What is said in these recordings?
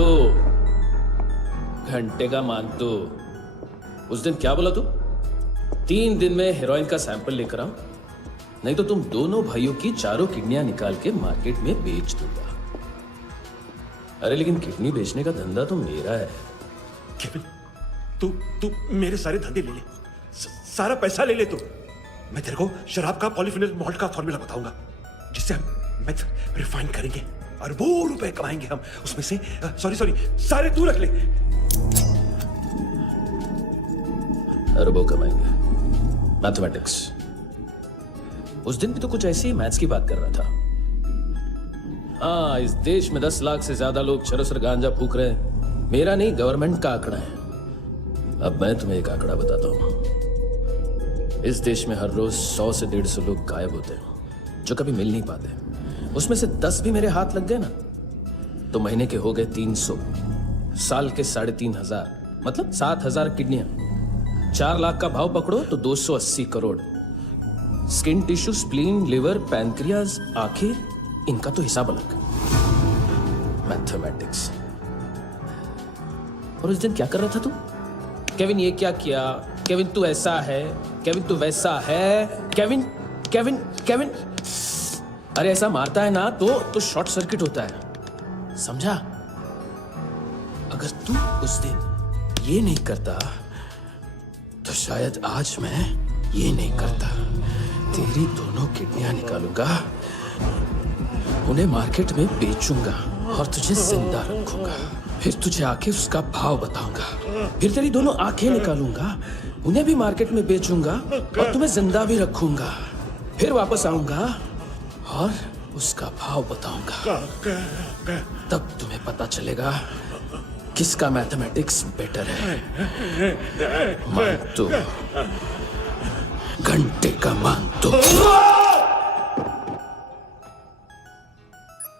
मानतो, घंटे का मानतो। उस दिन क्या बोला तू? 3 दिन में हेरोइन का सैंपल लेकर आओ, नहीं तो तुम दोनों भाइयों की चारों किडनियां निकाल के मार्केट में बेच दूंगा। अरे लेकिन किडनी बेचने का धंधा तो मेरा है। केविन, तू मेरे सारे धंधे ले ले, सारा पैसा ले ले तू। मैं तेरे को शराब का पॉलीफिनल मॉल्ट का फॉर्मूला बताऊंगा, जिससे हम मेथ रिफाइन करेंगे और वो रुपए कमाएंगे हम। उसमें से सॉरी सारे तू रख ले। अरबों कमाएंगे। मैथमेटिक्स। उस दिन भी तो कुछ ऐसी ही मैथ्स की बात कर रहा था। हाँ, इस देश में 10 लाख से ज्यादा लोग चरस और गांजा फूक रहे हैं। मेरा नहीं, गवर्नमेंट का आंकड़ा है। अब मैं तुम्हें एक आंकड़ा बताता हूं। इस देश में हर रोज 100 से 150 लोग गायब होते हैं, जो कभी मिल नहीं पाते। उसमें से 10 भी मेरे हाथ लग गए ना, तो महीने के हो गए 300, साल के 3,500, मतलब 7,000 किडनियां। 4 लाख का भाव पकड़ो तो 280 crore. Skin tissue, spleen, liver, pancreas, आंखें, इनका तो हिसाब अलग। मैथमेटिक्स। और उस दिन क्या कर रहा था तू? केविन ये क्या किया, केविन तू ऐसा है, केविन तू वैसा है, केविन केविन केविन। अरे ऐसा मारता है ना तो शॉर्ट सर्किट होता है, समझा? अगर तू उस दिन ये नहीं करता तो शायद आज मैं ये नहीं करता। तेरी दोनों किडनियां निकालूंगा, उन्हें मार्केट में बेचूंगा और तुझे जिंदा रखूंगा। फिर तुझे आके उसका भाव बताऊंगा। फिर तेरी दोनों आंखें निकालूंगा, उन्हें भी मार्केट में बेचूंगा और तुम्हें जिंदा भी रखूंगा। फिर वापस आऊंगा और उसका भाव बताऊंगा। तब तुम्हें पता चलेगा किसका मैथमेटिक्स बेटर है। मानतो, घंटे का मानतो।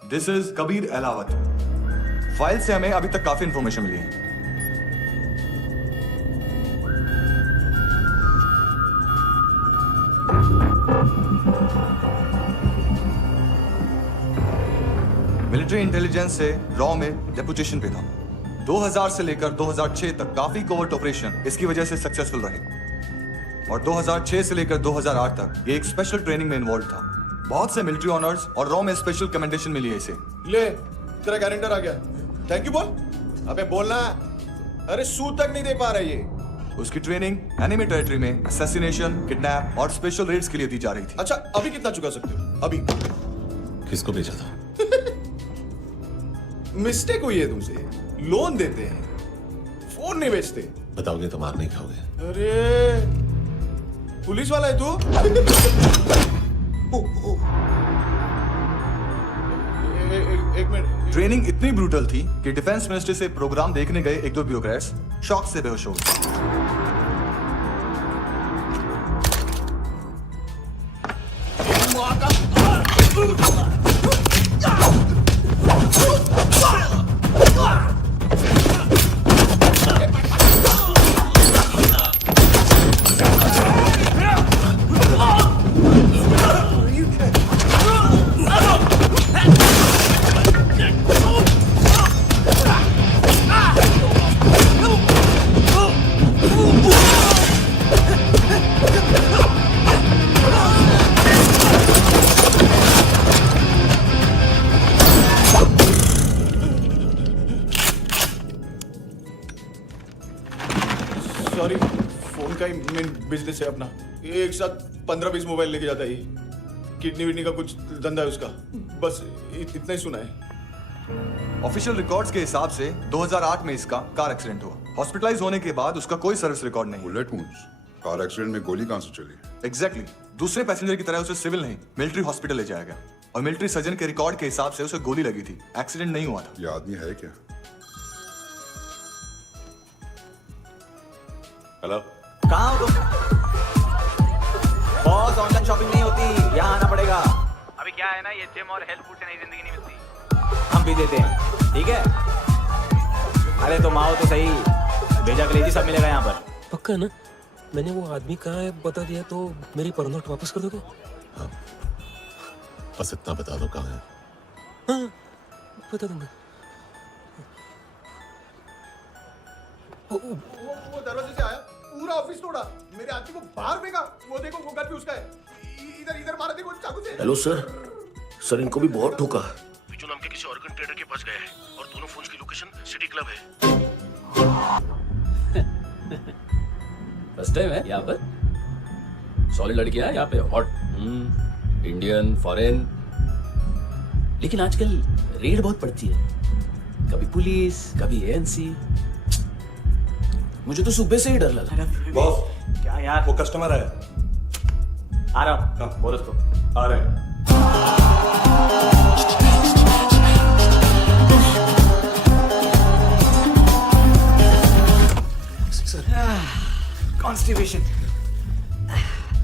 This is Kabir Ahlawat. File से हमें अभी तक काफी इंफॉर्मेशन मिली है। मिलिट्री इंटेलिजेंस से रॉ में डेपुटेशन पे था। 2000 से लेकर 2006 तक काफी कोवर्ट ऑपरेशन इसकी वजह से सक्सेसफुल रहे, और 2006 से लेकर 2008 तक ये एक स्पेशल ट्रेनिंग में इन्वॉल्व था। बहुत से मिलिट्री ऑनर्स और रॉ में स्पेशल कमेंडेशन मिली है इसे। ले, तेरा गारंटर आ गया। थैंक यू बोल। अबे बोलना। अरे सू तक नहीं दे पा रहा ये। उसकी ट्रेनिंग एनिमी टेरिटरी में असैसिनेशन, किडनैप और स्पेशल रेड्स के लिए दी जा रही थी। अच्छा, अभी कितना चुका सकते हो? अभी किसको भेजा था? मिस्टेक हुई है तुमसे। लोन देते हैं, फोन नहीं बेचते। बताओगे तो मार नहीं खाओगे। अरे पुलिस वाला है तू? एक मिनट। ट्रेनिंग इतनी ब्रूटल थी कि डिफेंस मिनिस्ट्री से प्रोग्राम देखने गए 1-2 ब्यूरोक्रेट्स शॉक से बेहोश हो गए। सॉरी, फोन का ही मेन बिजनेस है अपना। एक साथ 15-20 मोबाइल लेके जाता है ये। किडनी विडनी का कुछ धंधा है उसका। बस इतना ही सुना है। ऑफिशियल रिकॉर्ड्स के हिसाब से 2008 में इसका कार एक्सीडेंट हुआ। हॉस्पिटलाइज होने के बाद उसका कोई सर्विस रिकॉर्ड नहीं। Bullet wounds. कार एक्सीडेंट में गोली कहां से चली? एग्जैक्टली। दूसरे पैसेंजर की तरह उसे सिविल नहीं, मिलिट्री हॉस्पिटल ले जाया गया, और मिलिट्री सर्जन के रिकॉर्ड के हिसाब से उसे गोली लगी थी। एक्सीडेंट नहीं हुआ था। ये आदमी है क्या? हेलो, कहाँ हो तुम? बॉस, ऑनलाइन शॉपिंग नहीं होती, यहाँ आना पड़ेगा। अभी क्या है ना, ये जिम और हेल्थ फूड से नई जिंदगी नहीं मिलती। हम भी देते हैं, ठीक है? अरे तुम आओ तो सही, भेजा कलेजी सब मिलेगा यहाँ पर। पक्का ना? मैंने वो आदमी कहाँ है बता दिया तो मेरी पर नोट वापस कर दोगे? हाँ, बस इतना बता दो कहाँ है। हाँ, बता दूंगा। वो दरवाजे से आया, पूरा ऑफिस तोड़ा, मेरे आदमी को बाहर फेंका। वो देखो, वो गन भी उसका है। इधर इधर मारा, देखो चाकू से। हेलो सर इनको भी बहुत ठोका। बिजू नाम के किसी ऑर्गन ट्रेडर के पास गया है और दोनों फोन्स की लोकेशन सिटी क्लब है। फर्स्ट टाइम है यहाँ पर। सॉलिड लड़कियां हैं यहाँ पे, हॉट इंडियन फॉरेन। लेकिन आजकल रेड बहुत पड़ती है, कभी पुलिस कभी एएनसी। मुझे तो सुबह से ही डर लगा। बॉस, क्या यार, वो कस्टमर है। आ रहा हूँ। हाँ। बोल उसको। आ रहे हैं। कॉन्स्टिपेशन,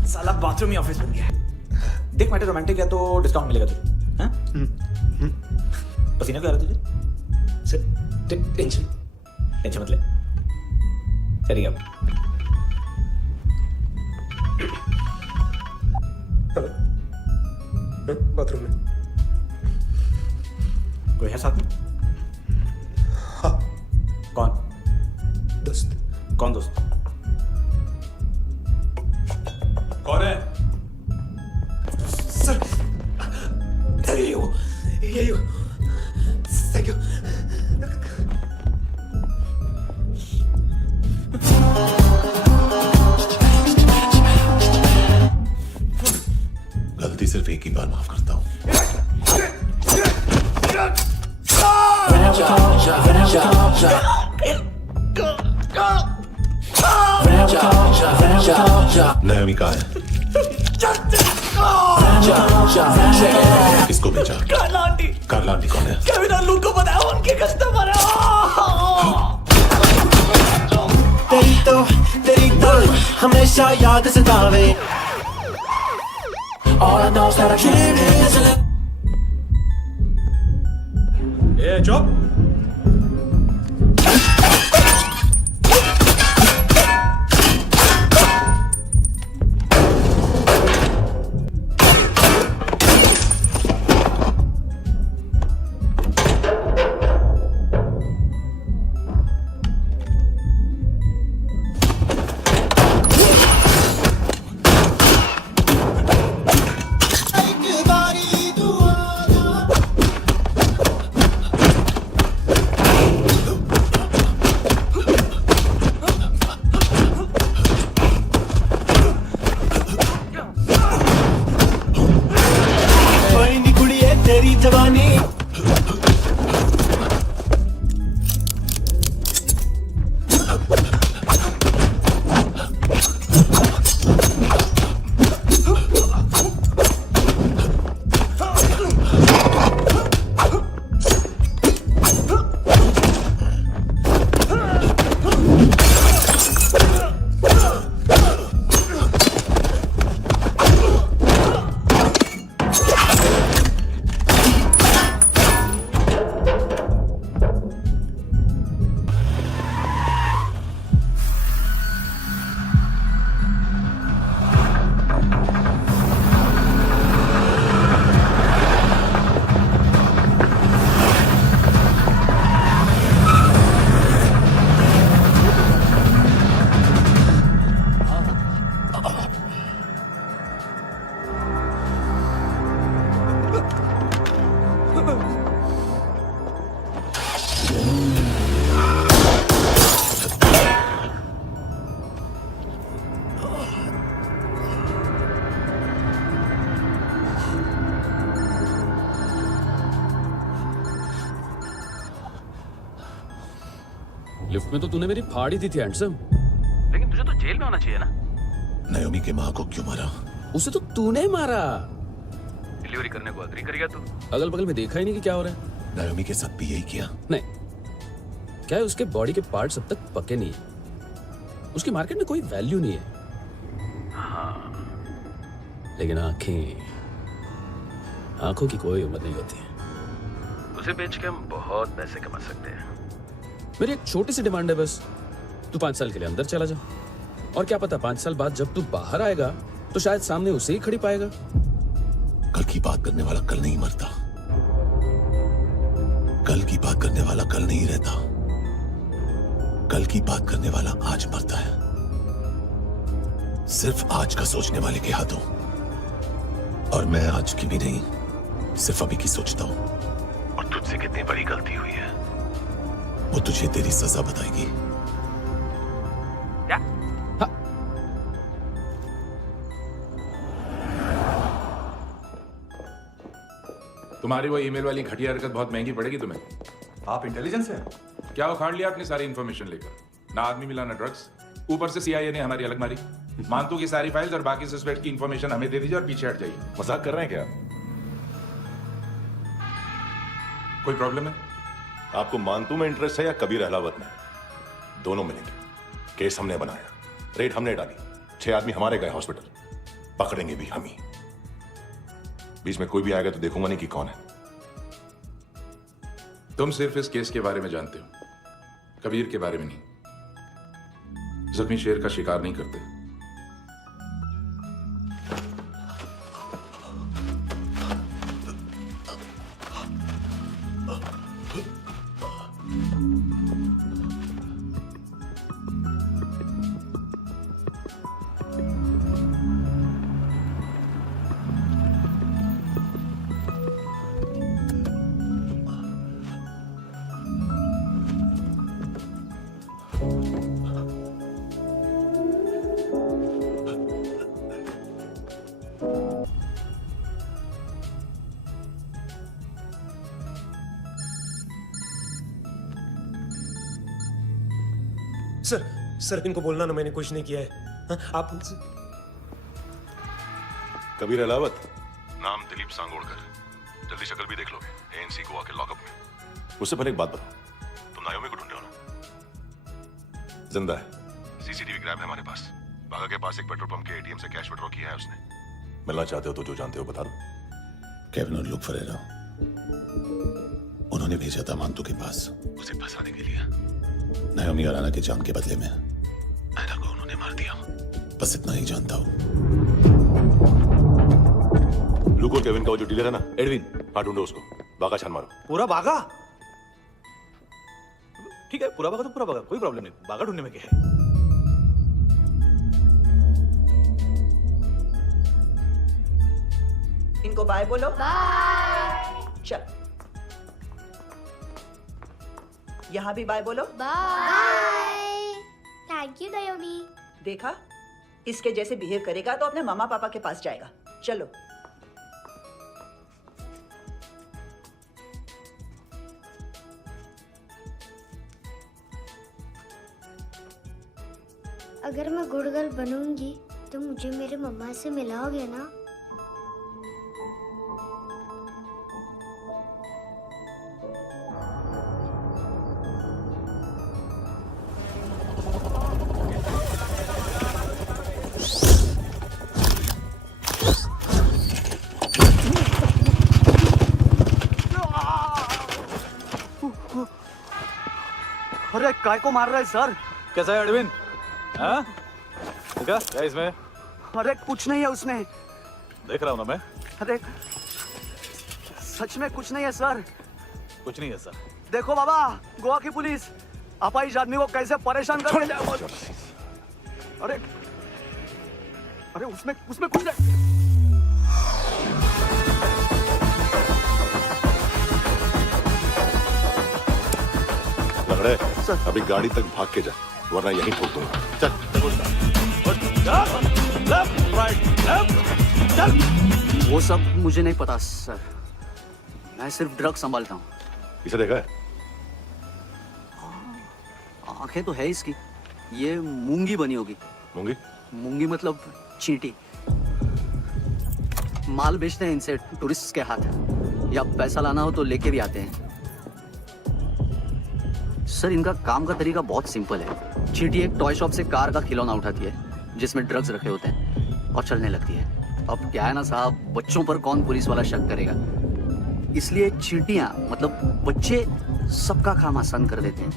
साला बाथरूम ही ऑफिस बन गया। देख मैटर रोमांटिक है तो डिस्काउंट मिलेगा तुझे। हाँ? पसीना क्यों आ रहा है तुझे? सर टेंशन मत ले, चलिए अब। बाथरूम में कोई है साथ में? हाँ। कौन? दोस्त। कौन दोस्त? कौन है? सर यही हो थैंक यू। गलती सिर्फ एक ही बार माफ करता हूँ। नायोमी कहाँ है? किसको भेजा? कार्ला आंटी कौन है? केविन और लूक को बताया, उनके कस्टमर है। तेरी तो हमेशा याद सतावे। All I know is that I can't live. ए चुप। तेरी जवानी लिफ्ट में तो तूने मेरी फाड़ ही दी थी हैंडसम। लेकिन तुझे तो जेल में होना चाहिए ना। नायोमी के माँ को क्यों मारा? उसे तो तूने मारा। डिलीवरी करने को अग्री कर गया तू। अगल बगल में देखा ही नहीं कि क्या हो रहा है। नायोमी के साथ भी यही किया? नहीं, क्या है उसके बॉडी के पार्ट्स अब तक पके नहीं है। उसकी मार्केट में कोई वैल्यू नहीं है। हाँ। लेकिन आंखों की कोई उम्र नहीं होती है। उसे बेच के हम बहुत पैसे कमा सकते हैं। मेरी एक छोटी सी डिमांड है बस, तू 5 साल के लिए अंदर चला जा, और क्या पता 5 साल बाद जब तू बाहर आएगा तो शायद सामने उसे ही खड़ी पाएगा। कल की बात करने वाला कल नहीं मरता, कल की बात करने वाला कल नहीं रहता। कल की बात करने वाला आज मरता है। सिर्फ आज का सोचने वाले के हाथों। और मैं आज की भी नहीं, सिर्फ अभी की सोचता हूं। और तुझसे कितनी बड़ी गलती हुई है। वो तुझे तेरी सजा बताएगी। क्या? तुम्हारी वो ईमेल वाली घटिया हरकत बहुत महंगी पड़ेगी तुम्हें। आप इंटेलिजेंस है? क्या उखाड़ लिया अपनी सारी इन्फॉर्मेशन लेकर? ना आदमी मिला ना ड्रग्स, ऊपर से सीआईए ने हमारी अलग मारी। मानतू की सारी फाइल्स और बाकी सस्पेक्ट की इन्फॉर्मेशन हमें दे दीजिए और पीछे हट जाइए। मजाक कर रहे हैं क्या? कोई प्रॉब्लम है? आपको मानतू में इंटरेस्ट है या कबीर अहलावत में? दोनों मिलेंगे। केस हमने बनाया, रेड हमने डाली, 6 आदमी हमारे गए हॉस्पिटल, पकड़ेंगे भी हम ही। बीच में कोई भी आएगा तो देखूंगा नहीं कि कौन है। तुम सिर्फ इस केस के बारे में जानते हो, कबीर के बारे में नहीं। जख्मी शेर का शिकार नहीं करते। सर इनको बोलना ना मैंने कुछ नहीं किया है। हाँ, आप उनसे कबीर अहलावत, नाम दिलीप सांगोड़कर। जल्दी शक्ल भी देख लोगे एएनसी गोवा के लॉकअप में। मुझसे पहले एक बात बताओ, तुम नायोमी को ढूंढ रहे हो ना? जिंदा है, सीसीटीवी ग्रैब है हमारे पास। बागा के पास एक पेट्रोल पंप के एटीएम से कैश विड्रॉ किया है उसने। मिलना चाहते हो तो जो जानते हो बता दो। केविन और लुक फरेरा, उन्होंने भेजा था मांतू के पास उसे फंसाने के लिए। नायोमी और आना के जान के बदले में। आयना को उन्होंने मार दिया। बस इतना ही जानता हूँ। लुक और केविन का वो जो डीलर है ना, एडविन, हाँ ढूंढो उसको। बागा छान मारो। पूरा बागा? ठीक है, पूरा बागा तो पूरा बागा, कोई प्रॉब्लम नहीं। बागा ढूंढने में क्या है? इनको बाय बोलो। बाय। चल, यहाँ भी बाय बोलो। बाय। Thank you नायोमी। देखा, इसके जैसे बिहेव करेगा तो अपने मामा पापा के पास जाएगा। चलो। अगर मैं गुड गर्ल बनूंगी तो मुझे मेरे मम्मा से मिलाओगे ना? अरे काय को मार रहा है सर? कैसा है अरविंद? हाँ? देखा क्या इसमें? अरे कुछ नहीं है उसमें। देख रहा हूँ ना मैं। अरे सच में कुछ नहीं है सर। कुछ नहीं है सर। देखो बाबा, गोवा की पुलिस अपाहिज आदमी को कैसे परेशान कर रही है। अरे अरे उसमें कुछ नहीं। लंगड़े, अभी गाड़ी तक भाग के जा, वरना यहीं ठोक दूंगा। चल। वो सब मुझे नहीं पता सर, मैं सिर्फ ड्रग संभालता हूँ। इसे देखा है? आंखें तो है इसकी, ये मूंगी बनी होगी। मूंगी? मूंगी मतलब चींटी। माल बेचते हैं इनसे टूरिस्ट के हाथ, या पैसा लाना हो तो लेके भी आते हैं। सर इनका काम का तरीका बहुत सिंपल है। चींटी एक टॉय शॉप से कार का खिलौना उठाती है जिसमें ड्रग्स रखे होते हैं और चलने लगती है। अब क्या है ना साहब, बच्चों पर कौन पुलिस वाला शक करेगा, इसलिए चींटियां मतलब बच्चे सबका काम आसान कर देते हैं।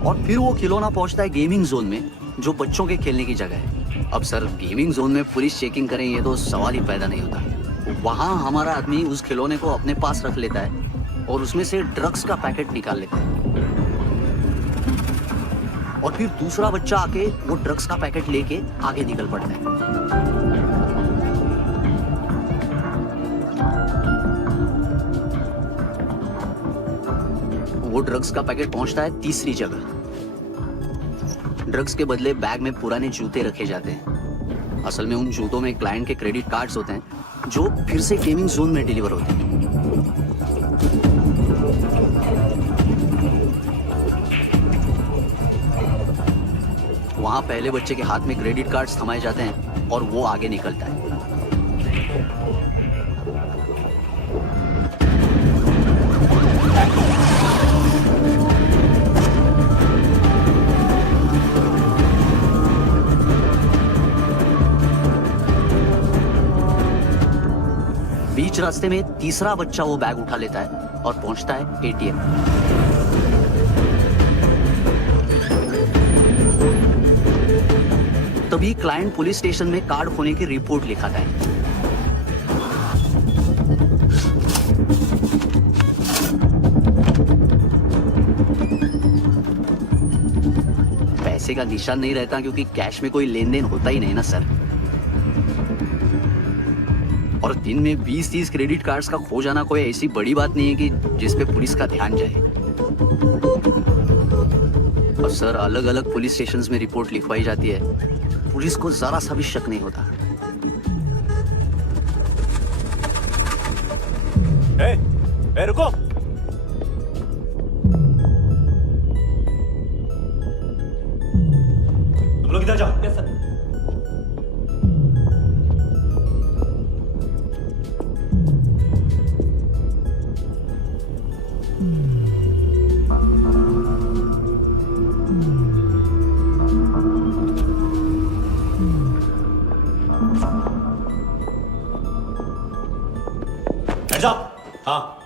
और फिर वो खिलौना पहुंचता है गेमिंग जोन में, जो बच्चों के खेलने की जगह है। अब सर गेमिंग जोन में पुलिस चेकिंग करें ये तो सवाल ही पैदा नहीं होता। वहां हमारा आदमी उस खिलौने को अपने पास रख लेता है और उसमें से ड्रग्स का पैकेट निकाल लेता है। और फिर दूसरा बच्चा आके वो ड्रग्स का पैकेट लेके आगे निकल पड़ता है। वो ड्रग्स का पैकेट पहुंचता है तीसरी जगह। ड्रग्स के बदले बैग में पुराने जूते रखे जाते हैं। असल में उन जूतों में क्लाइंट के क्रेडिट कार्ड्स होते हैं जो फिर से गेमिंग जोन में डिलीवर होते हैं। वहां पहले बच्चे के हाथ में क्रेडिट कार्ड्स थमाए जाते हैं और वो आगे निकलता है। बीच रास्ते में तीसरा बच्चा वो बैग उठा लेता है और पहुंचता है एटीएम। तभी क्लाइंट पुलिस स्टेशन में कार्ड खोने की रिपोर्ट लिखाता है। पैसे का निशान नहीं रहता क्योंकि कैश में कोई लेन देन होता ही नहीं ना सर। और दिन में 20-30 क्रेडिट कार्ड्स का खो जाना कोई ऐसी बड़ी बात नहीं है कि जिस पे पुलिस का ध्यान जाए। और सर अलग अलग पुलिस स्टेशंस में रिपोर्ट लिखवाई जाती है, पुलिस को जरा सा भी शक नहीं होता। रुको। तुम लोग इधर जाओ। Yes sir. जाओ। हाँ।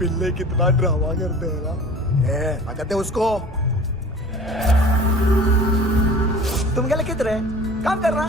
पिल्ले कितना ड्रामा करते हैं ना। कहते उसको तुम क्या लिखित रहे काम कर रहा।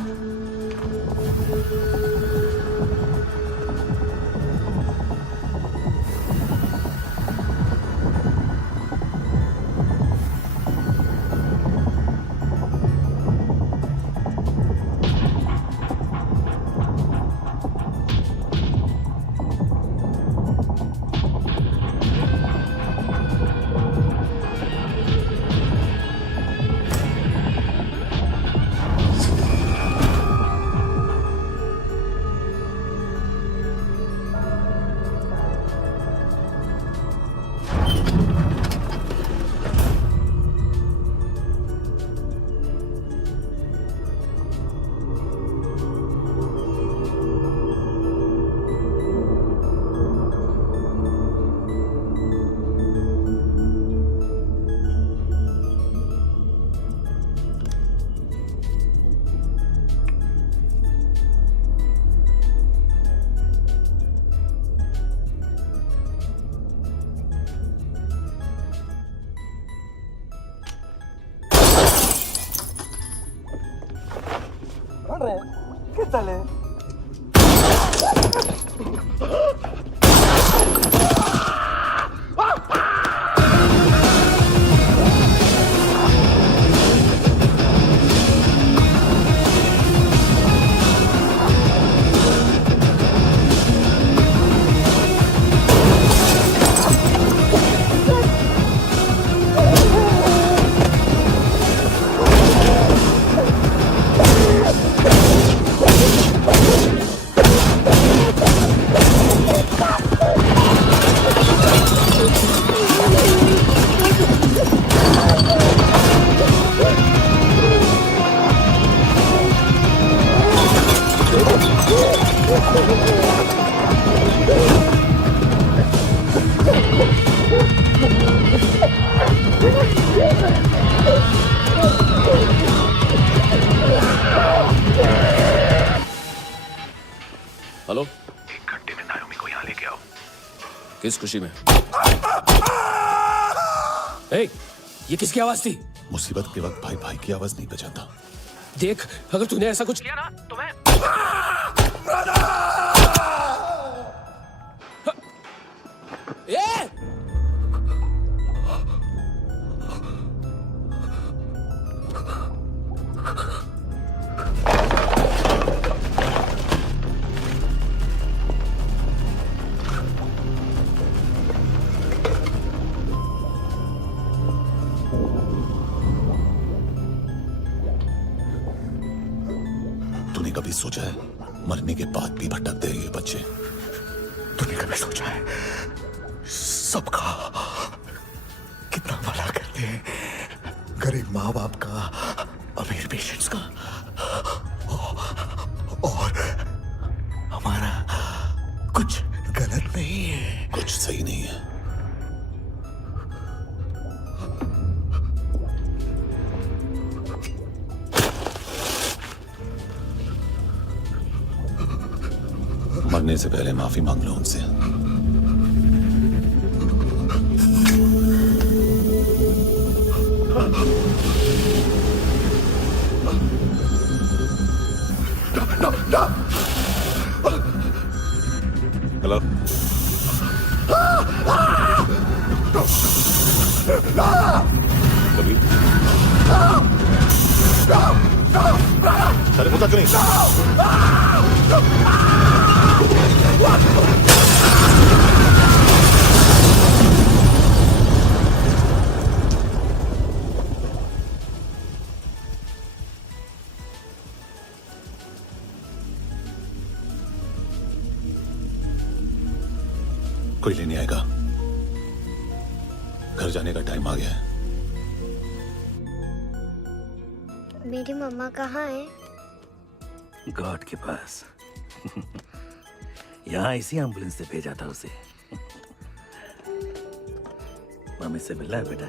रहे हैं कि चले? हेलो, 1 घंटे में नायोमी को यहाँ लेके आओ। किस खुशी में? ए, ये किसकी आवाज थी? मुसीबत के वक्त भाई भाई की आवाज नहीं बजाता। देख, अगर तूने ऐसा कुछ किया ना तो मैं ए! तूने कभी सोचा है मरने के बाद भी भटकते हैं ये बच्चे? तूने कभी सोचा है सबका कितना भला करते हैं, गरीब माँ बाप का, अमीर पेशेंट्स का, और हमारा कुछ गलत नहीं है। कुछ सही नहीं है। मरने से पहले माफी मांग लो उनसे। हेलो, कभी अरे होता क्यों नहीं? कोई लेने आएगा। घर जाने का टाइम आ गया है। मेरी मम्मा कहाँ है? गॉड के पास। यहाँ इसी एम्बुलेंस से भेजा था उसे। मम्मी से मिलना है बेटा।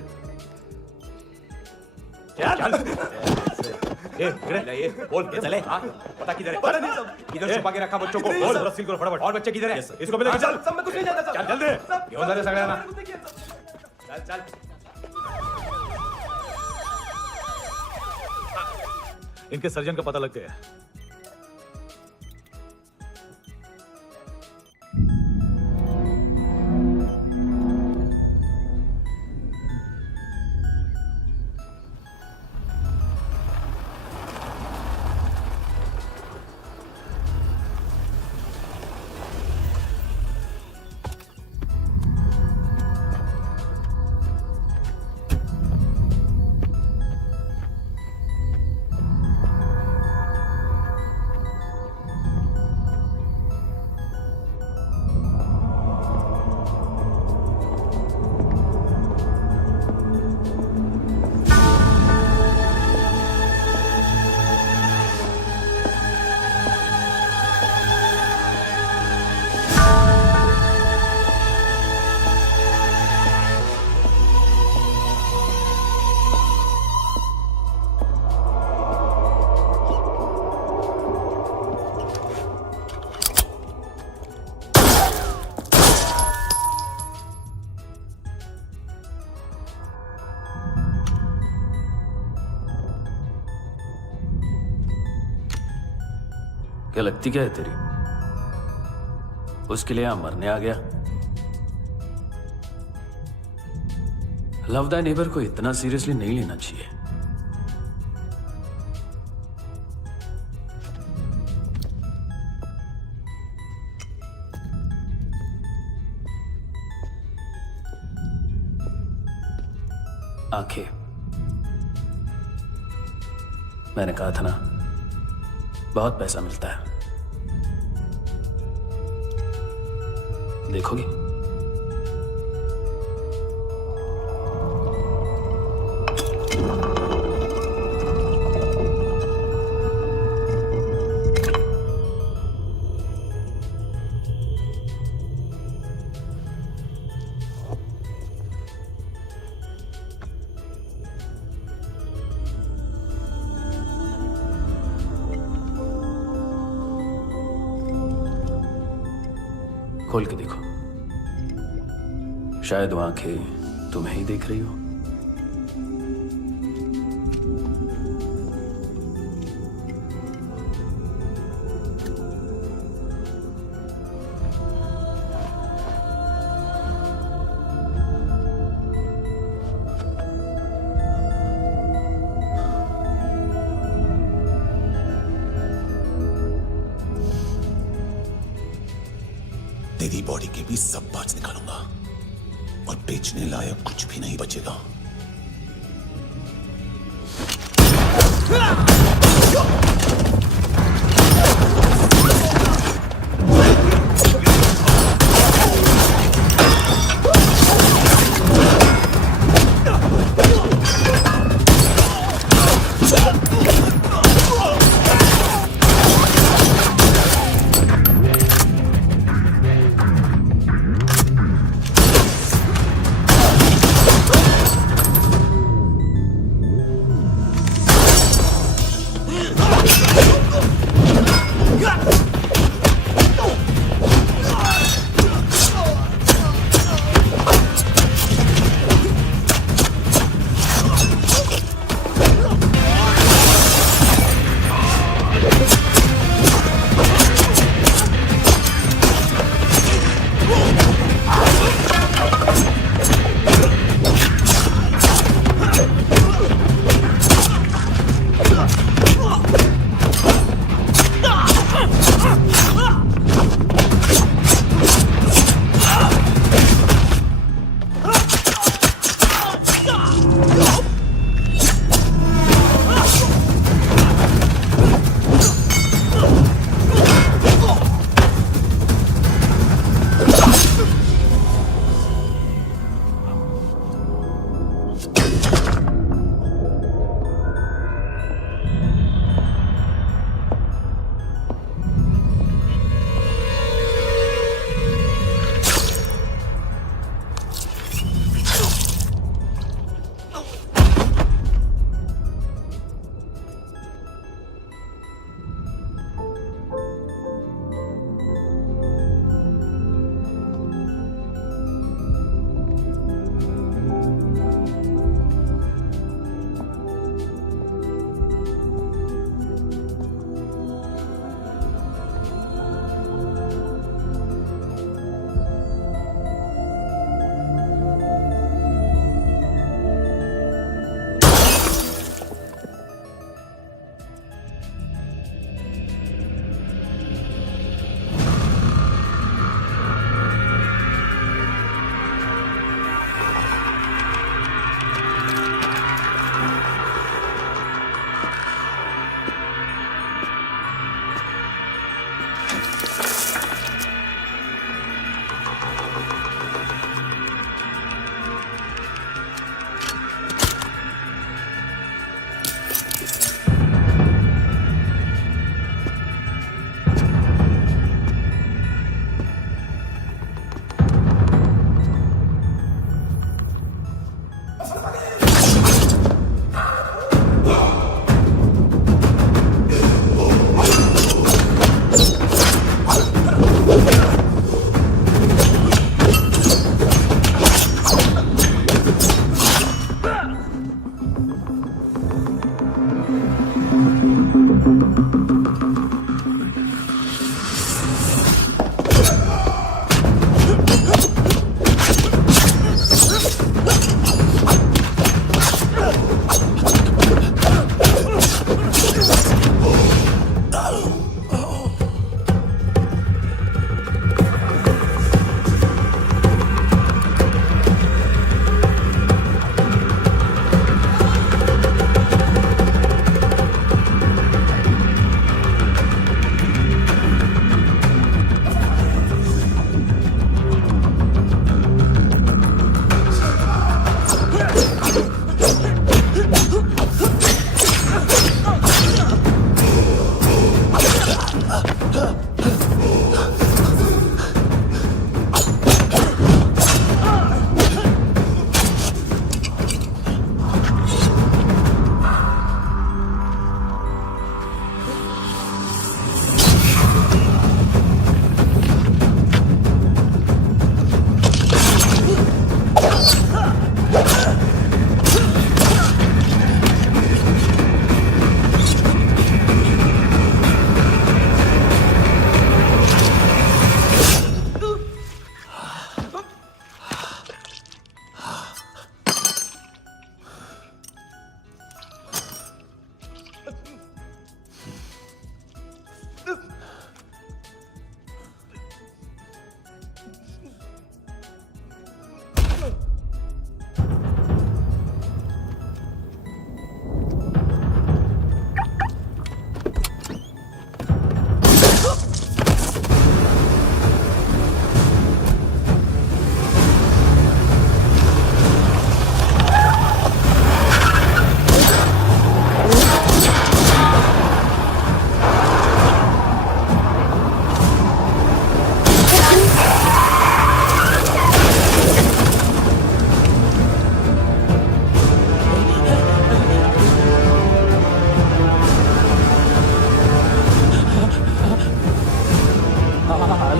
बोल चले, पता किधर है? किधर छुपा के रखा बच्चों को? बोल रस्सी को फटाफट। और बच्चे किधर है? इसको भी लेके चल। सब में कुछ नहीं जाता। चल जल्दी। क्यों जा रहे सगळ्यांना? चल चल। इनके सर्जन का पता लग गया। क्या लगती क्या है तेरी? उसके लिए यहां मरने आ गया? लव द नेबर को इतना सीरियसली नहीं लेना चाहिए। आंखें, मैंने कहा था ना, बहुत पैसा मिलता है। देखोगी? खोल के देखो, शायद वो आंखें तुम्हें ही देख रही हो। तेरी बॉडी के भी सब पार्ट्स निकालूंगा और बेचने लायक कुछ भी नहीं बचेगा।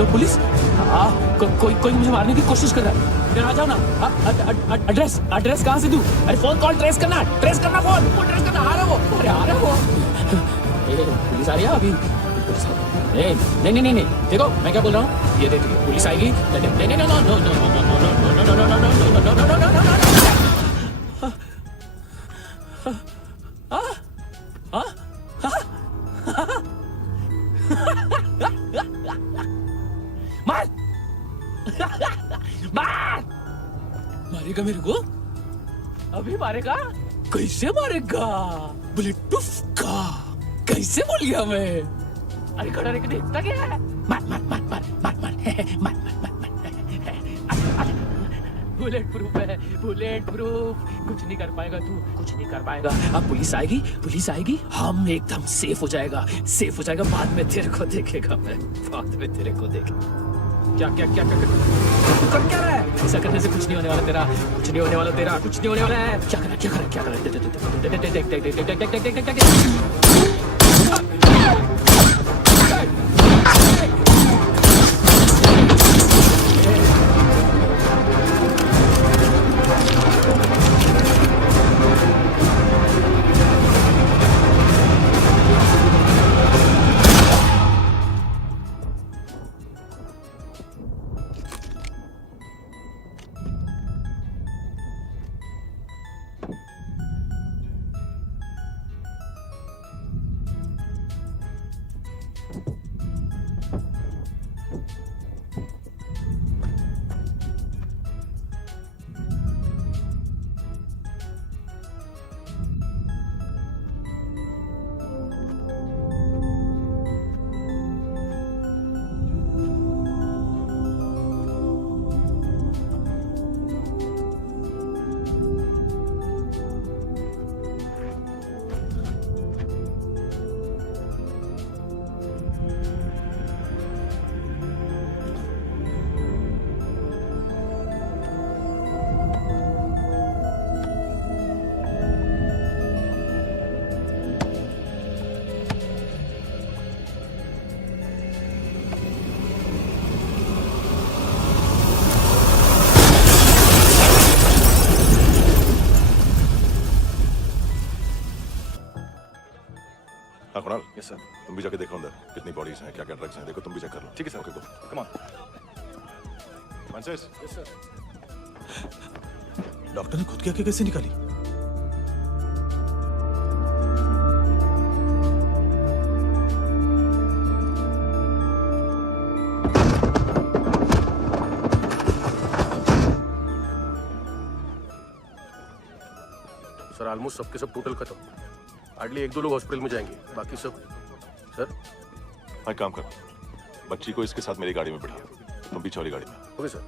Hello police. कोई मुझे मारने की कोशिश कर रहा है। इधर आ जाओ ना। एड्रेस कहाँ से दूं? अरे फोन कॉल ट्रेस करना फोन ट्रेस करना। आ रहा वो, अरे आ रहा वो। पुलिस आ रही है अभी। नहीं, देखो मैं क्या बोल रहा हूँ, ये देखिए पुलिस आएगी। मार मारेगा मेरे को, अभी मारेगा। कैसे मारेगा? बुलेट प्रूफ का। कैसे बोल गया मैं? अरे खड़ा रह के देखता क्या है? मार। बुलेट प्रूफ है, बुलेट प्रूफ। कुछ नहीं कर पाएगा तू, कुछ नहीं कर पाएगा। अब पुलिस आएगी, हम एकदम सेफ हो जाएगा। बाद में तेरे को देखेगा मैं, बाद में तेरे को देखेगा। क्या तू कर क्या रहा है? ऐसा करने से कुछ नहीं होने वाला तेरा, कुछ नहीं होने वाला है। क्या कर हाँ कुणाल। Yes sir. तुम भी जाके देखो अंदर कितनी बॉडीज हैं, क्या क्या ड्रग्स हैं, देखो तुम भी चेक कर लो। ठीक है sir. Okay go, come on. Francis. Yes sir. Doctor ने खुद की आंखें कैसे निकाली? सर ऑलमोस्ट सबके सब टोटल खत्म। हार्डली 1-2 लोग हॉस्पिटल में जाएंगे, बाकी सब। सर हाँ काम कर, बच्ची को इसके साथ मेरी गाड़ी में बढ़िया, तुम पीछे वाली गाड़ी में। Okay sir.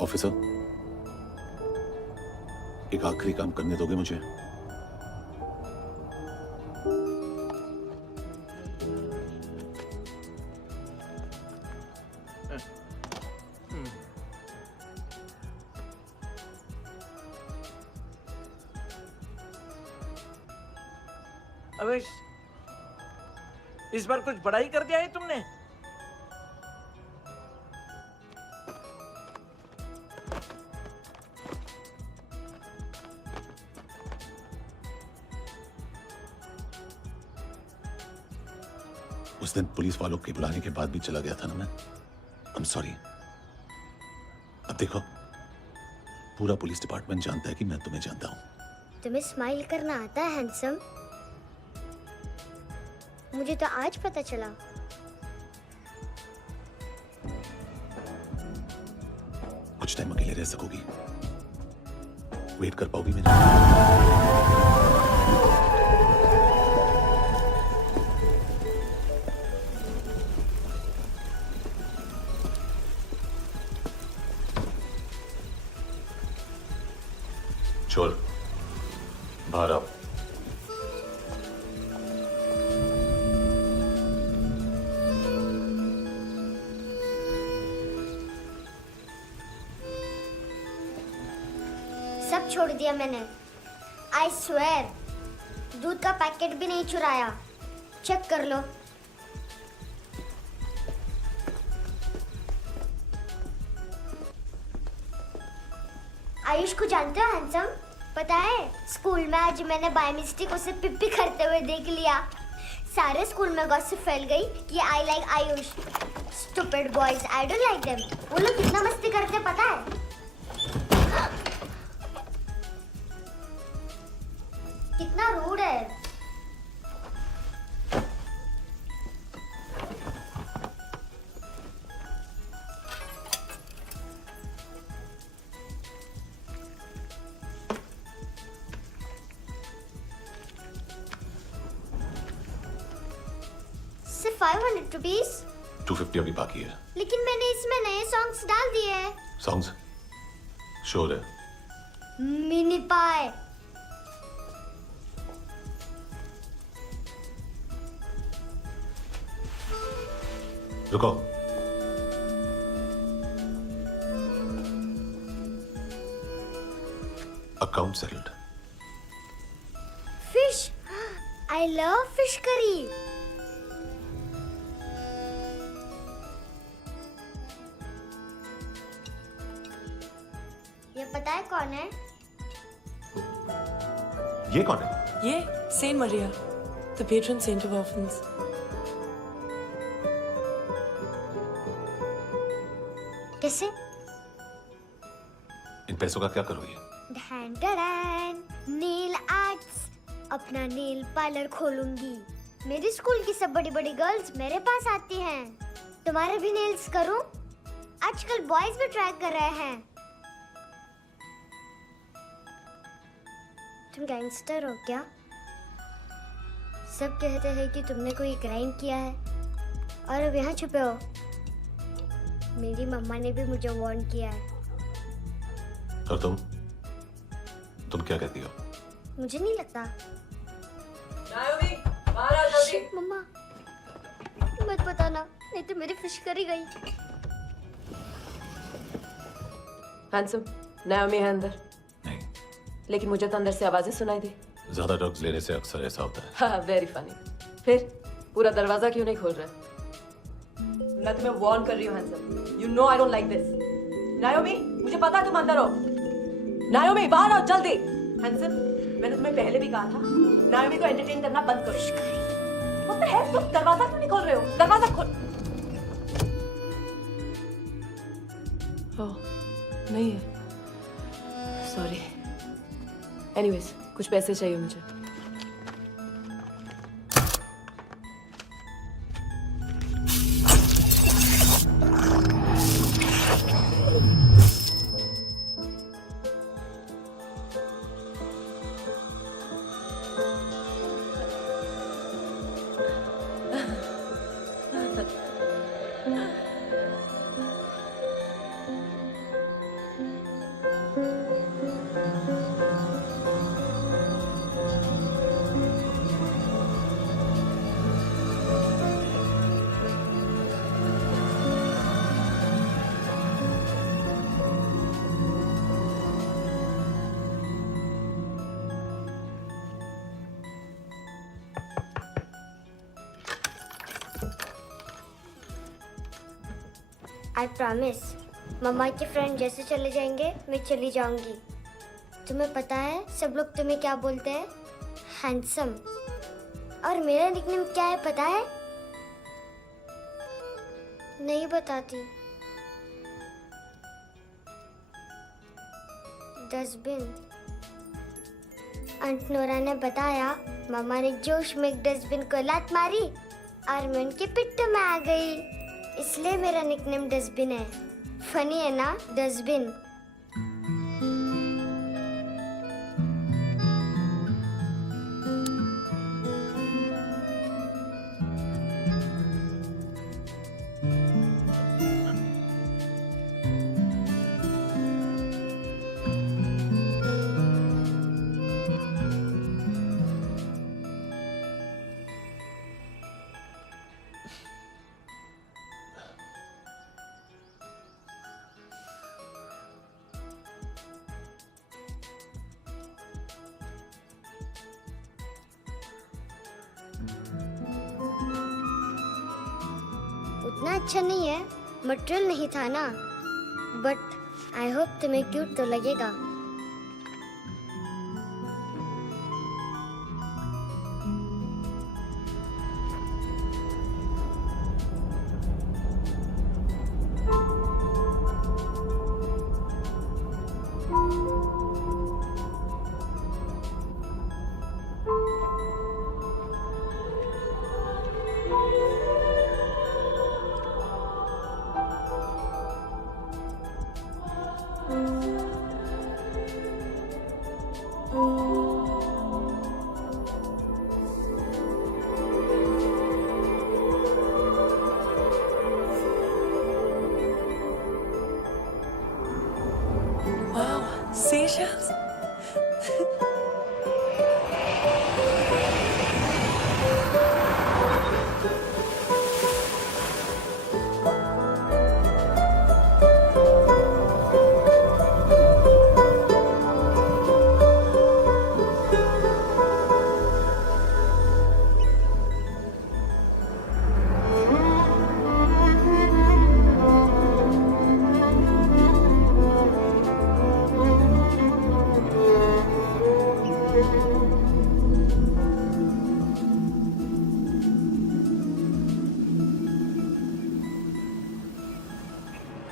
ऑफिसर, एक आखिरी काम करने दोगे मुझे? अवेश, इस बार कुछ बड़ा ही कर दिया है तुमने। उस दिन पुलिस वालों के बुलाने के बाद भी चला गया था ना मैं। I'm sorry। अब देखो, पूरा पुलिस डिपार्टमेंट जानता है कि मैं तुम्हें जानता हूं। तुम्हें स्माइल करना आता है हैंडसम? मुझे तो आज पता चला। कुछ टाइम अकेले रह सकोगी? वेट कर पाओगी मेरा? छोड़, बाहर आओ। सब छोड़ दिया मैंने। आई स्वेयर, दूध का पैकेट भी नहीं चुराया। चेक कर लो। आयुष को जानते हो हैंडसम? पता है, स्कूल में आज मैंने बाय मिस्टेक उसे पिप्पी करते हुए देख लिया। सारे स्कूल में गॉसिप फैल गई कि I like Ayush. Stupid boys, I don't like them. वो लोग कितना मस्ती करते पता है? कितना रूड है। सिर्फ 500 रुपीज। 250 अभी बाकी है। लेकिन मैंने इसमें नए सॉन्ग्स डाल दिए हैं। सॉन्ग्स? श्योर है? मिनी पाए। रुको। Account settled. Fish, I love fish curry. ये पता है कौन है? ये कौन है? ये saint Maria, the patron saint of orphans. कैसे? इन पैसों का क्या करोगी? ढैन ढैन, नेल आर्ट्स। अपना नेल पार्लर खोलूंगी। मेरी स्कूल की सब बड़ी बड़ी गर्ल्स मेरे पास आती हैं। तुम्हारे भी नेल्स करूं? आजकल बॉयज भी ट्राई कर रहे हैं। तुम गैंगस्टर हो क्या? सब कहते हैं कि तुमने कोई क्राइम किया है और अब यहाँ छुपे हो। मेरी मम्मा ने भी मुझे वार्न किया है। और तुम क्या कहती हो? मुझे नहीं लगता। नायोमी, बाहर आ जल्दी। मम्मा, मत बताना, नहीं तो मेरी फिश करी गई। हैंडसम, नायोमी है अंदर। नहीं। लेकिन मुझे तो अंदर से आवाजें सुनाई दी। ज्यादा ड्रग्स लेने से अक्सर ऐसा होता है। हाँ, वेरी फनी। फिर पूरा दरवाजा क्यों नहीं खोल रहा? मैं तुम्हें वार्न कर रही हूँ handsome. You know I don't like this. नायोमी, मुझे पता है तुम अंदर हो। नायोमी, बाहर आओ जल्दी। हैंडसम, मैंने तुम्हें पहले भी कहा था, नायोमी को एंटरटेन करना बंद करो। What the hell? तुम दरवाजा क्यों नहीं खोल रहे हो? दरवाजा खोल। ओह, नहीं है। सॉरी। एनीवेज, कुछ पैसे चाहिए मुझे। आई प्रॉमिस, मम्मा के फ्रेंड जैसे चले जाएंगे मैं चली जाऊंगी। तुम्हें पता है सब लोग तुम्हें क्या बोलते हैं? हैंडसम। और मेरा निकनेम क्या है पता है? नहीं बताती। डस्टबिन। आंट नोरा ने बताया, मम्मा ने जोश में एक डस्टबिन को लात मारी और मैं उनके पिट्ठू में आ गई, इसलिए मेरा निकनेम डस्टबिन है। फनी है ना, डस्टबिन। उतना अच्छा नहीं है, मटेरियल नहीं था ना, बट आई होप तुम्हें क्यूट तो लगेगा। Wow, seashells.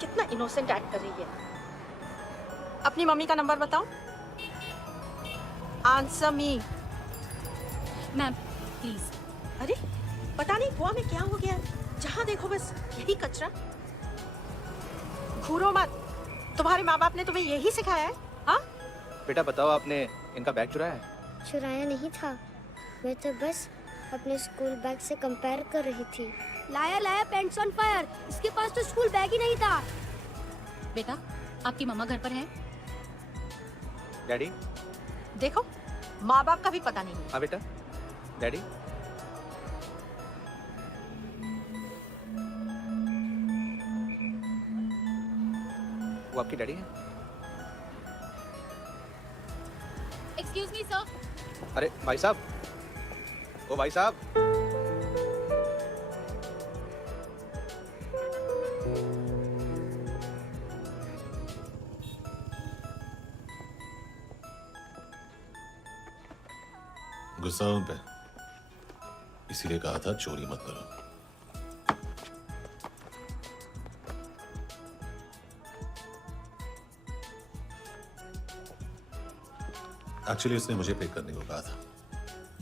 कितना इनोसेंट एक्ट कर रही है। अपनी मम्मी का नंबर बताओ। Answer me. Ma'am please. अरे पता नहीं गोवा में क्या हो गया, जहाँ देखो बस यही कचरा। घूरो मत, तुम्हारे माँ बाप ने तुम्हें यही सिखाया है? हाँ बेटा बताओ, आपने इनका बैग चुराया है? चुराया नहीं था, मैं तो बस अपने स्कूल बैग से कंपेयर कर रही थी। लाया लाया पैंट्स ऑन फायर, इसके पास तो स्कूल बैग ही नहीं था। बेटा आपकी मम्मा घर पर है? डैडी? देखो माँ बाप का भी पता नहीं। हाँ बेटा। डैडी? वो आपकी डैडी है? Excuse me sir. अरे भाई साहब, ओ भाई साहब। गुस्सा उन पे, इसीलिए कहा था चोरी मत करो। एक्चुअली उसने मुझे पे करने को कहा था।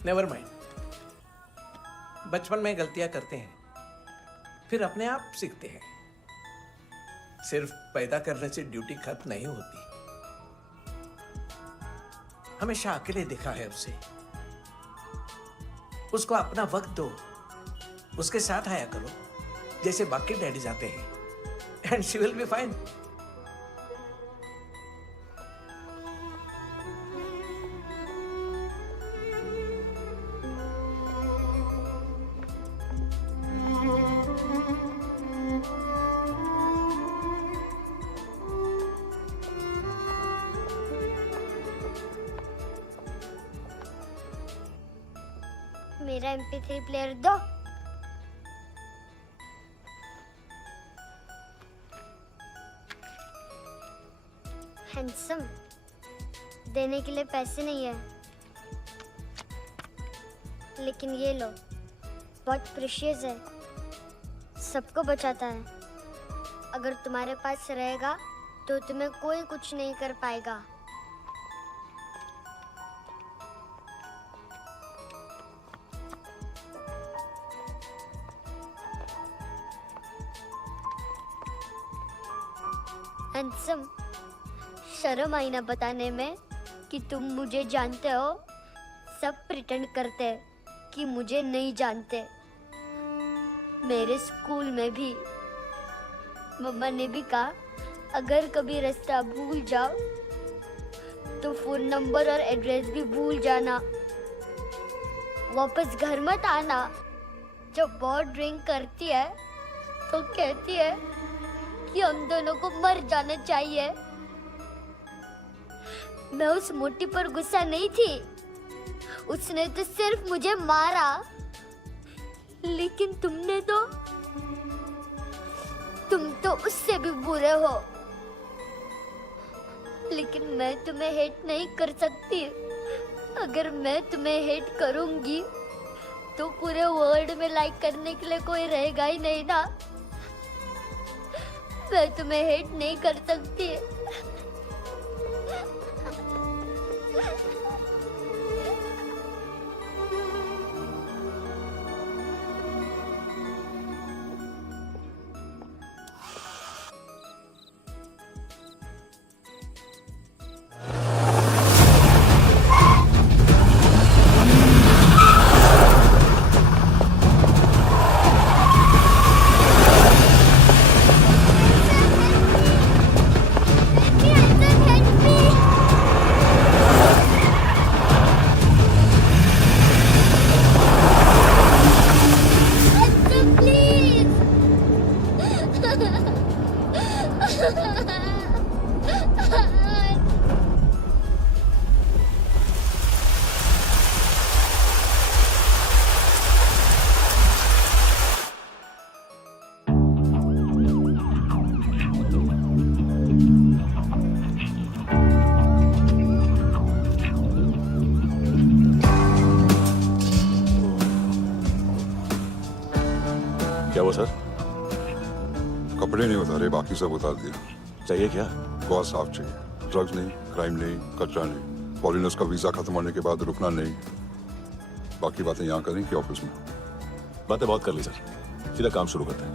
नेवर माइंड, बचपन में गलतियां करते हैं, फिर अपने आप सीखते हैं। सिर्फ पैदा करने से ड्यूटी खत्म नहीं होती। हमेशा अकेले देखा है उसे। उसको अपना वक्त दो, उसके साथ आया करो जैसे बाकी डैडी जाते हैं, and she will be fine. मेरा MP3 प्लेयर दो। हैंडसम, देने के लिए पैसे नहीं है, लेकिन ये लो, बहुत प्रेशियस है, सबको बचाता है। अगर तुम्हारे पास रहेगा तो तुम्हें कोई कुछ नहीं कर पाएगा। हैंडसम, शर्म आई ना बताने में कि तुम मुझे जानते हो। सब प्रिटेंड करते हैं कि मुझे नहीं जानते। मेरे स्कूल में भी मम्मा ने भी कहा, अगर कभी रास्ता भूल जाओ तो फोन नंबर और एड्रेस भी भूल जाना, वापस घर मत आना। जब बहुत ड्रिंक करती है तो कहती है कि हम दोनों को मर जाना चाहिए। मैं उस मोटी पर गुस्सा नहीं थी, उसने तो सिर्फ मुझे मारा, लेकिन तुमने तो तुम तो उससे भी बुरे हो, लेकिन मैं तुम्हें हेट नहीं कर सकती। अगर मैं तुम्हें हेट करूंगी तो पूरे वर्ल्ड में लाइक करने के लिए कोई रहेगा ही नहीं ना। मैं तुम्हें हेट नहीं कर सकती। क्या वो सर? कपड़े नहीं उतारे, बाकी सब उतार दिया। चाहिए क्या? बहुत साफ चाहिए। ड्रग्स नहीं, क्राइम नहीं, कचरा नहीं। फॉरेनर्स का वीजा खत्म होने के बाद रुकना नहीं। बाकी बातें यहाँ करें कि ऑफिस में? बातें बहुत कर ली सर, सीधा काम शुरू करते हैं।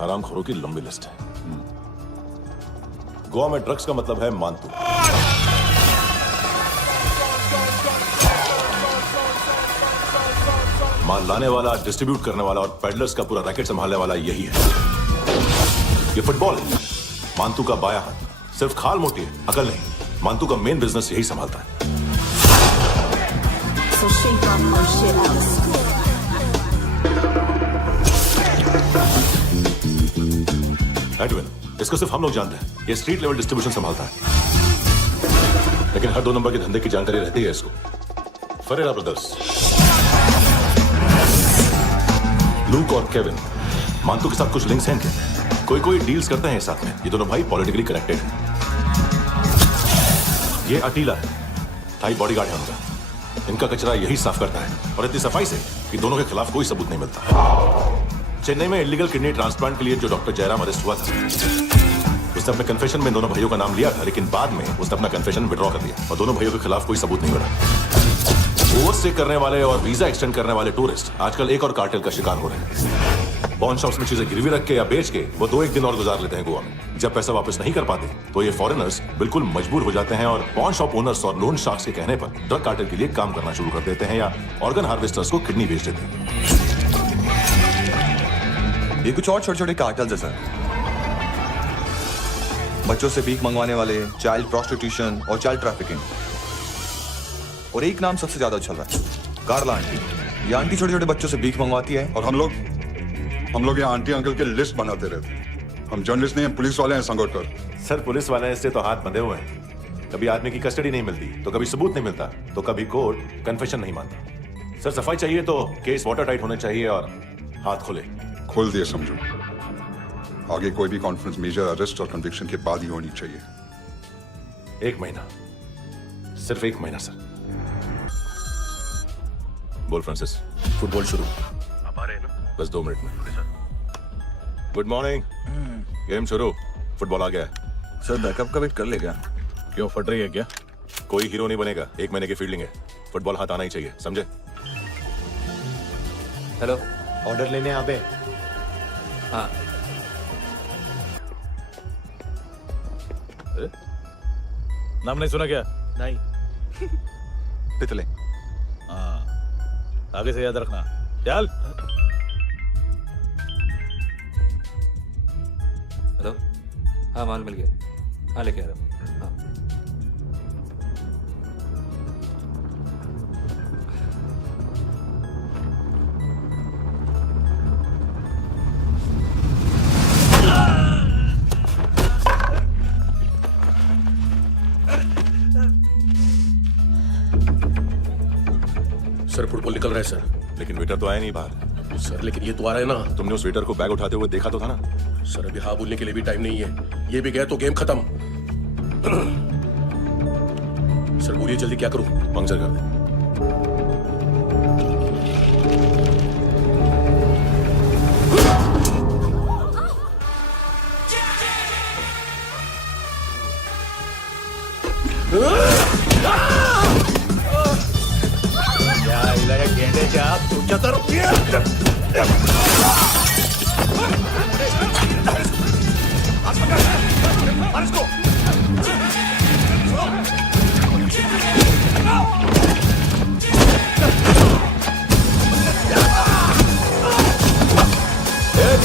हरामखोरों की लंबी लिस्ट है। गोवा में ड्रग्स का मतलब है मानतू। माल लाने वाला, डिस्ट्रीब्यूट करने वाला और पेडलर्स का पूरा रैकेट संभालने वाला यही है। ये फुटबॉल है, मानतू का बाया हाथ। सिर्फ खाल मोटी है, अकल नहीं। मानतू का मेन बिजनेस यही संभालता है। एडविन, इसको सिर्फ हम लोग जानते हैं। ये स्ट्रीट लेवल डिस्ट्रीब्यूशन संभालता है, लेकिन हर 2 नंबर के धंधे की जानकारी रहती है इसको। फरेरा ब्रदर्स, लूक और केविन, मानतू के साथ कुछ लिंक्स हैं क्या? कोई डील्स करते हैं साथ में। ये दोनों भाई पॉलिटिकली कनेक्टेड हैं। ये अटीला है, थाई बॉडीगार्ड है उनका। इनका कचरा यही साफ करता है, और इतनी सफाई से कि दोनों के खिलाफ कोई सबूत नहीं मिलता। चेन्नई में इलीगल किडनी ट्रांसप्लांट के लिए जो डॉक्टर जयराम अरेस्ट हुआ था, उसने अपने कन्फेशन में दोनों भाइयों का नाम लिया था, लेकिन बाद में उसने अपना कन्फेशन विड्रॉ कर दिया और दोनों भाइयों के खिलाफ कोई सबूत नहीं मिला। ओवरस्टे करने वाले और वीजा एक्सटेंड करने वाले टूरिस्ट आजकल एक और कार्टेल का शिकार हो रहे हैं। पॉन शॉप्स में चीजें गिरवी रख के या बेच के वो 2-1 दिन और गुजार लेते हैं गोवा में। जब पैसा वापस नहीं कर पाते तो ये फॉरेनर्स बिल्कुल मजबूर हो जाते हैं और पॉन शॉप ओनर्स और लोन शार्क्स के कहने पर ड्रग कार्टेल के लिए काम करना शुरू कर देते हैं या ऑर्गन हार्वेस्टर्स को किडनी बेच देते हैं। ये कुछ और छोटे छोटे कार्टेल्स है सर। बच्चों से भीख मंगवाने वाले, चाइल्ड प्रोस्टिट्यूशन और चाइल्ड ट्रैफिकिंग। और एक नाम सबसे ज्यादा चल रहा है, कार्ला आंटी। ये आंटी छोटे छोटे बच्चों से भीख मंगवाती है। और हम लोग यहाँ आंटी अंकल के लिस्ट बनाते रहते हैं। हम जर्नलिस्ट नहीं हैं, पुलिस वाले हैं संगोटकर। सर पुलिस वाले इससे तो हाथ बंधे हुए हैं। कभी आदमी की कस्टडी नहीं मिलती, तो कभी सबूत नहीं मिलता, तो कभी कोर्ट कन्फेशन नहीं मानता। सर सफाई चाहिए तो केस वाटर टाइट होने चाहिए और हाथ खुले। खोल दिए समझो। आगे कोई भी कॉन्फ्रेंस मेजर अरेस्ट और कन्विक्शन के बाद ही होनी चाहिए। 1 महीना, सिर्फ 1 महीना सर। बोल फ्रांसिस। फुटबॉल शुरू। आप आ रहे हैं ना? बस 2 मिनट में। Good morning. गेम शुरू। फुटबॉल आ गया है। सर बैकअप का वेट कर ले क्या? क्यों, फट रही है क्या? कोई हीरो नहीं बनेगा, 1 महीने की फील्डिंग है। फुटबॉल हाथ आना ही चाहिए, समझे? हेलो, ऑर्डर लेने यहाँ पे? हाँ। नाम नहीं सुना क्या? नहीं। पितले। हाँ, आगे से याद रखना। चल। हेलो, हाँ माल मिल गया। हाँ लेके आ रहा हूँ। हाँ। सर फुटबॉल निकल रहा है सर। लेकिन वेटर तो आया नहीं बाहर। सर लेकिन ये तो आ रहा है ना। तुमने उस वेटर को बैग उठाते हुए देखा तो था ना? सर अभी हाँ बोलने के लिए भी टाइम नहीं है, ये भी गया तो गेम खत्म। सर बोलिए जल्दी क्या करूं? पंक्चर कर दे।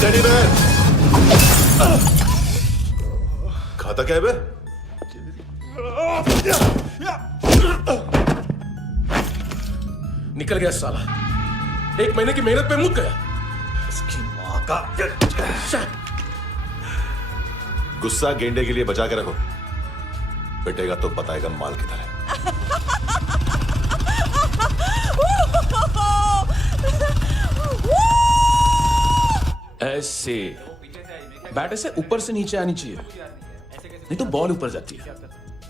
टेडी बेयर खाता क्या है बे? निकल गया साला, 1 महीने की मेहनत पे मुक गया। इसकी माँ का गुस्सा गेंडे के लिए बचा के रखो, पिटेगा तो बताएगा माल किधर है। ऐसे बैट ऐसे ऊपर से नीचे आनी चाहिए, नहीं तो बॉल ऊपर जाती है।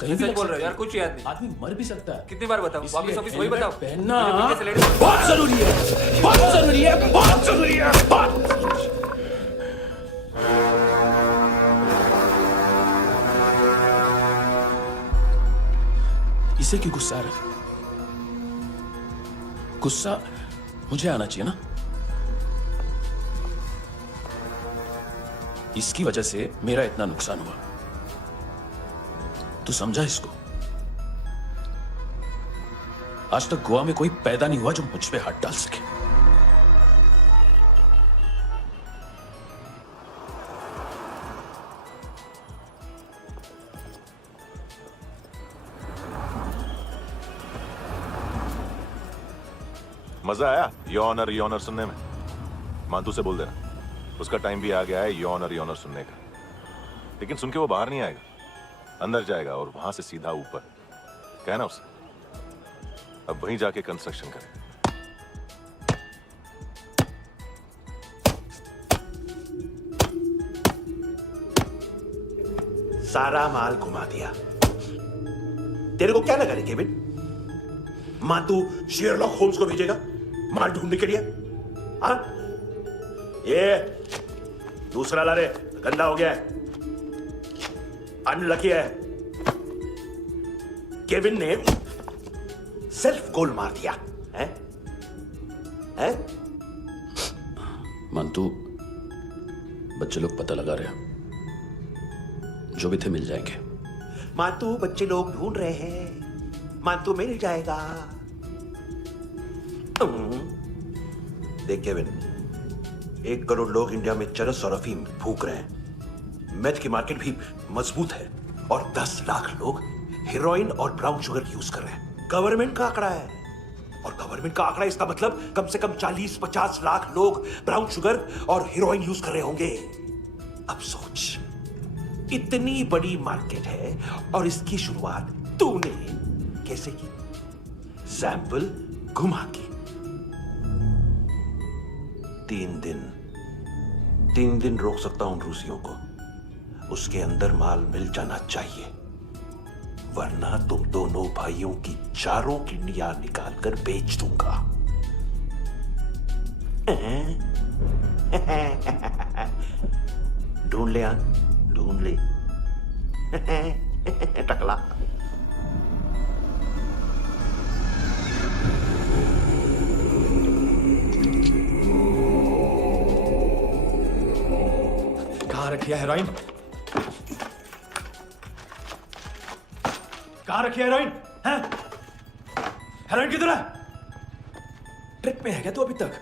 कहीं भी बोल रहे हो यार, कुछ याद नहीं। आदमी मर भी सकता है। कितनी बार बताऊं? वापस ऑफिस वही बताओ। पहनना बहुत जरूरी है, बहुत जरूरी है, बहुत जरूरी है, बहुत। इसे क्यों गुस्सा आ रहा? गुस्सा मुझे आना चाहिए ना। इसकी वजह से मेरा इतना नुकसान हुआ, तू समझा इसको? आज तक गोवा में कोई पैदा नहीं हुआ जो मुझ पे हाथ डाल सके। मजा आया योनर सुनने में? मानतू से बोल देना, उसका टाइम भी आ गया है योनर सुनने का। लेकिन सुन के वो बाहर नहीं आएगा, अंदर जाएगा और वहां से सीधा ऊपर। कहना उसे अब वहीं जाके कंस्ट्रक्शन करे। सारा माल घुमा दिया। तेरे को क्या लगा रे केविन? मां तू शेरलॉक होम्स को भेजेगा माल ढूंढने के लिए? हाँ, ये दूसरा ला रे, गंदा हो गया है, अनलकी है। केविन ने सेल्फ गोल मार दिया है? है? मंतु, बच्चे लोग पता लगा रहे हैं, जो भी थे मिल जाएंगे। मांतू बच्चे लोग ढूंढ रहे हैं, मांतू मिल जाएगा। देख केविन, 1 करोड़ लोग इंडिया में चरस और अफीम फूक रहे हैं। मेथ की मार्केट भी मजबूत है और 10 लाख लोग हेरोइन और ब्राउन शुगर यूज कर रहे हैं। गवर्नमेंट का आंकड़ा है, और गवर्नमेंट का आंकड़ा इसका मतलब कम से कम 40-50 लाख लोग ब्राउन शुगर और हेरोइन यूज कर रहे होंगे। अब सोच, इतनी बड़ी मार्केट है और इसकी शुरुआत तूने कैसे की? सैंपल घुमा के। 3 दिन रोक सकता हूं रूसियों को, उसके अंदर माल मिल जाना चाहिए, वरना तुम दोनों भाइयों की चारों किडनियां निकालकर बेच दूंगा। ढूंढ ले, ढूंढ ले टकला। कहाँ रखी है हेरोइन? कहाँ रखी है हेरोइन? हैं? हेरोइन किधर है? ट्रिप में है क्या तू अभी तक?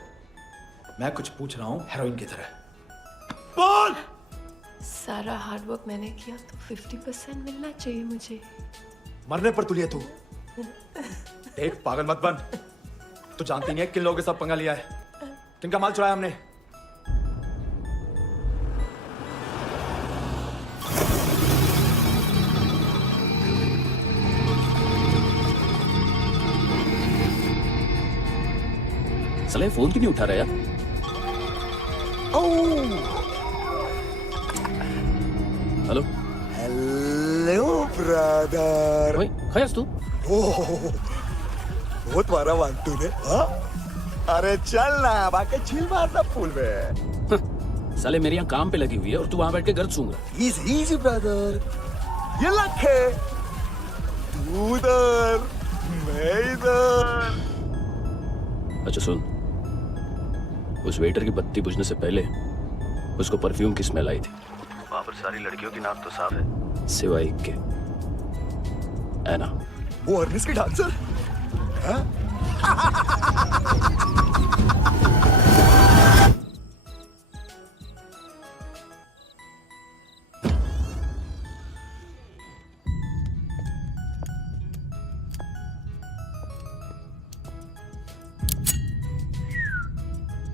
मैं कुछ पूछ रहा हूँ, हेरोइन किधर है? बोल! सारा हार्डवर्क मैंने किया तो 50% मिलना चाहिए मुझे। मरने पर तुलिए तू। देख पागल मत बन, तू जानती नहीं है किन लोगों के साथ पंगा लिया है, किनका माल चुराया हमने। साले फोन क्यों नहीं उठा रहा यार? Hello hello brother. ओए खयास तू? ओह बहुत मारा वांटू ने। हाँ अरे चल ना बाकी चिल मारना फूल में। साले मेरी यहाँ काम पे लगी हुई है और तू वहां बैठ के गर्द सूंघ रहा है। इजी ब्रदर, ये लक है। तू उधर मैं इधर। अच्छा सुन, उस वेटर की बत्ती बुझने से पहले उसको परफ्यूम की स्मेल आई थी। वहां पर सारी लड़कियों की नाक तो साफ है सिवाय एक के, एना। वो अर्निस की डांसर? हाँ?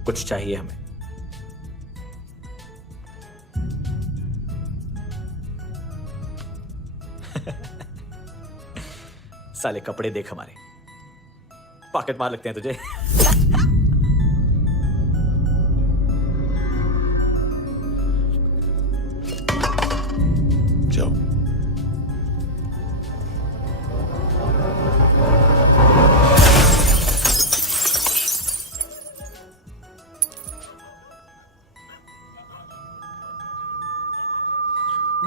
कुछ चाहिए हमें। साले कपड़े देख हमारे, पॉकेट मार लगते हैं तुझे। जाओ।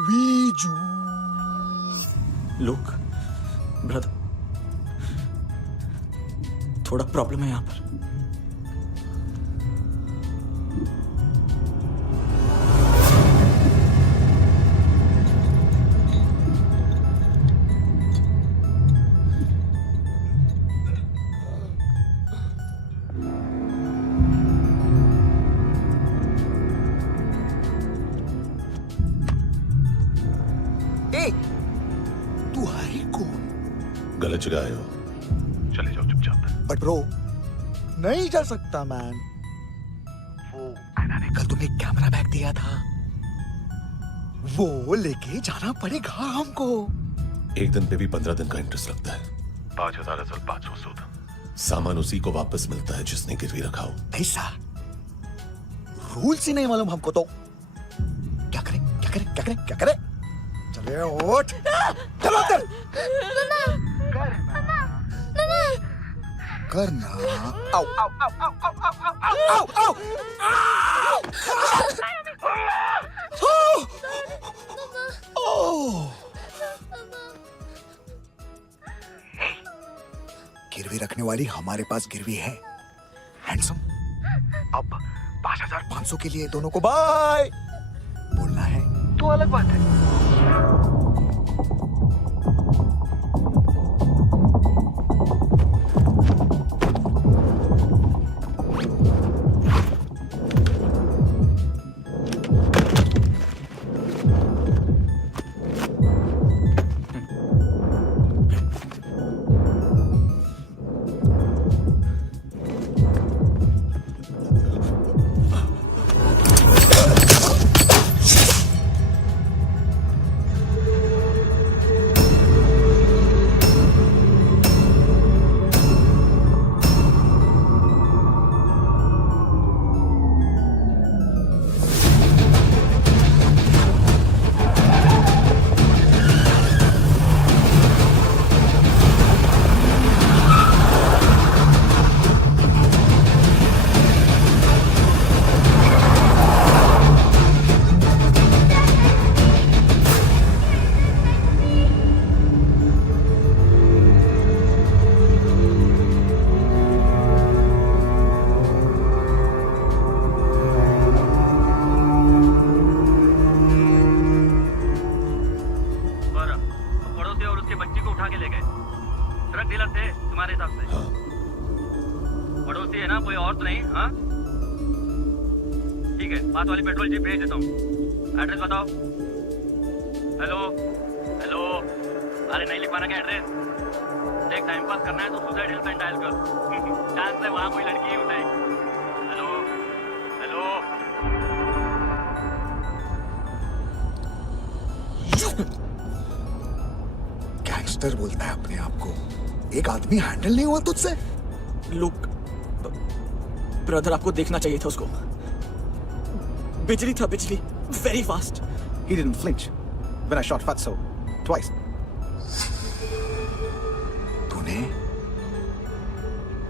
वीजू। लुक ब्रदर, थोड़ा प्रॉब्लम है यहाँ पर। तू है कौन? गलत जगह आए हो, चले जाओ चुपचाप। बट ब्रो नहीं जा सकता मैन। वो एना ने कल तुम्हें कैमरा बैग दिया था, वो लेके जाना पड़ेगा हमको। एक दिन पे भी 15 दिन का इंटरेस्ट लगता है। 5,000 असल 500 सूद। सामान उसी को वापस मिलता है जिसने गिरवी रखा हो। ऐसा रूल्स ही नहीं मालूम हमको तो। क्या करें क्या करें क्या करें क्या करें? चले उठ, चलो उधर। करना। आओ आओ आओ आओ आओ आओ आओ आओ। गिरवी रखने वाली हमारे पास गिरवी है। हैंडसम, अब 5,500 के लिए दोनों को बाय बोलना है तो अलग बात है। पड़ोसी है ना, कोई और तो नहीं? हाँ ठीक है, पास वाली पेट्रोल जीप भेज देता हूँ। एड्रेस बताओ। हेलो हेलो, अरे नहीं लिख पाना क्या एड्रेस? देख टाइम पास करना है तो सुसाइड हेल्पलाइन डायल कर। चांस है वहाँ कोई लड़की ही उठाए। हेलो हेलो, गैंगस्टर बोलता है अपने आप को। एक आदमी हैंडल नहीं हुआ तुझसे? लुक ब्रदर, आपको देखना चाहिए था उसको। बिजली था, बिजली. Very fast. He didn't flinch when I shot Fatso twice. तूने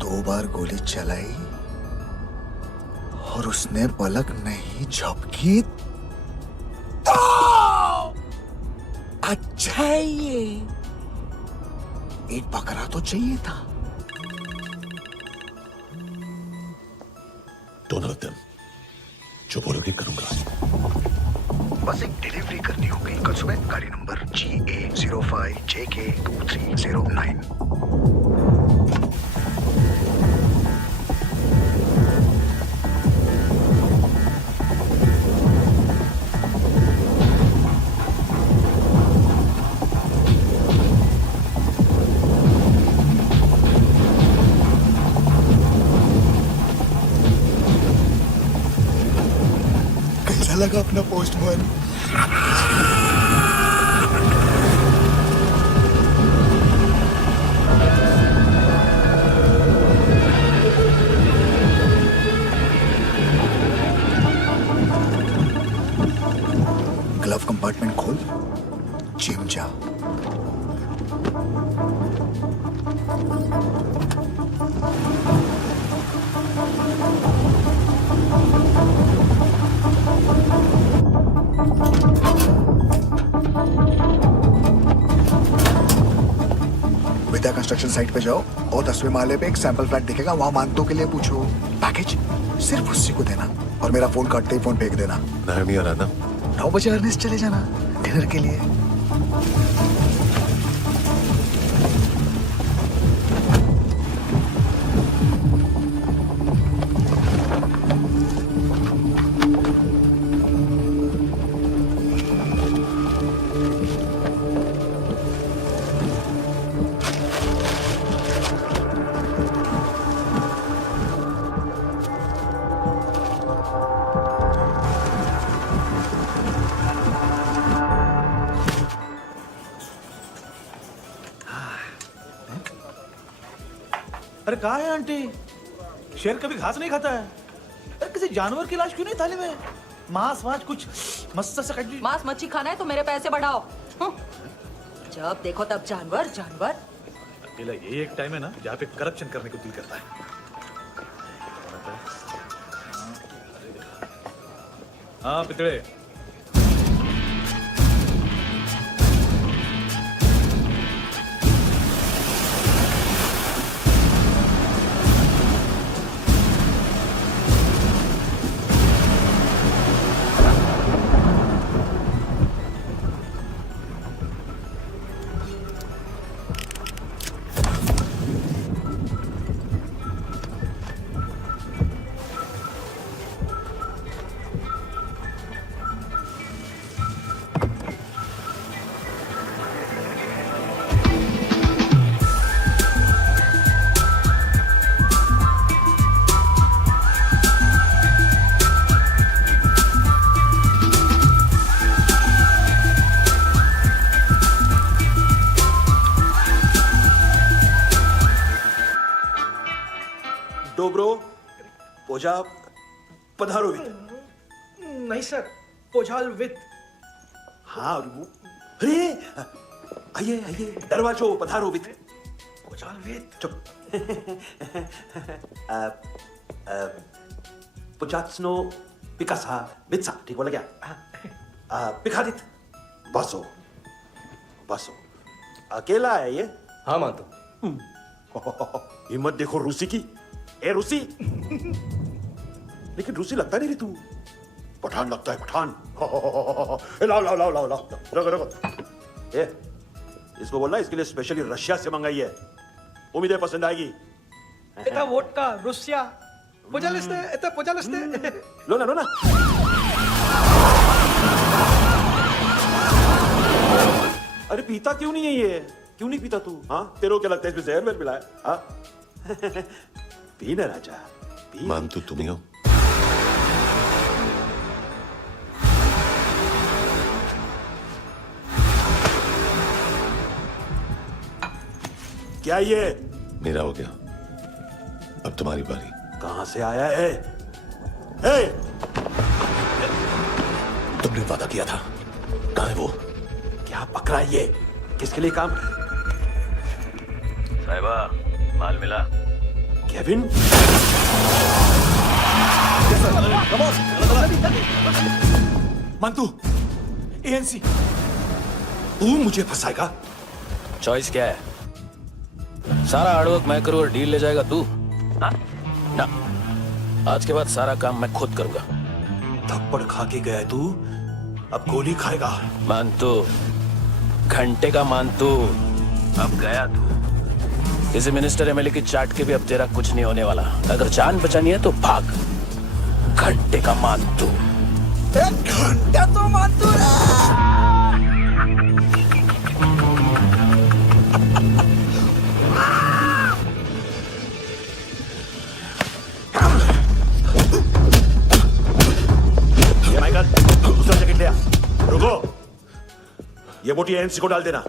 2 बार गोली चलाई और उसने पलक नहीं झपकी तो अच्छा है ये. एक बकरा तो चाहिए था. दोनों एकदम जो बोलोगे करूंगा. बस एक डिलीवरी करनी होगी कल सुबह. गाड़ी नंबर GA05JK2309. कैसा लगा अपना पोस्टमैन? ग्लव कंपार्टमेंट खोल, जिम जा. विद्या कंस्ट्रक्शन साइट पे जाओ और 10वें माले पे एक सैंपल फ्लैट दिखेगा, वहां मानतों के लिए पूछो. पैकेज सिर्फ उसी को देना और मेरा फोन काटते ही फोन फेंक देना. नायमी और आना 9 बजे अर्नेस्ट चले जाना डिनर के लिए. अरे कहाँ है आंटी? शेर कभी घास नहीं खाता है. अरे किसी जानवर की लाश क्यों नहीं थाली में? मांस वाच कुछ मस्त सा काट. मांस मच्छी खाना है तो मेरे पैसे बढ़ाओ. जब देखो तब जानवर जानवर. अकेला ये एक टाइम है ना जहाँ पे करप्शन करने को दिल करता है. हाँ पितड़े. डोब्रो पोजा पधारोवित. नहीं सर, पोझाल विथ. हाँ अरे आइए आइए दरवाजो पधारोवित. पोझाल विथ. चुप. पुचात्सनो पिकासा बित्सा. ठीक बोला क्या? पिखादित बसो बसो. अकेला है ये? हाँ मानतो. हिम्मत देखो रूसी की. ए रूसी. लेकिन रूसी लगता नहीं रे तू. पठान लगता है पठान. लाओ लाओ लाओ लाओ लाओ. रखो रखो. ए इसको बोलना इसके लिए स्पेशली रशिया से मंगाई है. उम्मीद है पसंद आएगी. एता वोडका रुसिया. पोझालिस्ते एता पोझालिस्ते. लो ना लो ना. अरे पीता क्यों नहीं है ये? क्यों नहीं पीता तू? हाँ तेरे क्या लगता है इसमें जहर में मिला है? हाँ पी ना राजा पी. मान तो तुम ही हो. क्या ये? मेरा हो गया, अब तुम्हारी बारी. कहां से आया है? तुमने वादा किया था, कहाँ है वो? क्या पकड़ा ये? किसके लिए काम? साहिबा माल मिला? केविन? मंतु, एएनसी, तू मुझे फंसाएगा? चॉइस क्या है? सारा हार्डवर्क मैं करूँ और डील ले जाएगा तू? हाँ? ना, आज के बाद सारा काम मैं खुद करूंगा। थप्पड़ खा के गया तू, अब गोली खाएगा। मानतू, घंटे का मानतू, अब गया तू। किसी मिनिस्टर एमएलए की चाट के भी अब तेरा कुछ नहीं होने वाला। अगर जान बचानी है तो भाग। घंटे का मानतू। घंटा तो मानतू माइकल, दूसरा जैकेट ले आ। रुको, ये बोटी एएनसी को डाल देना।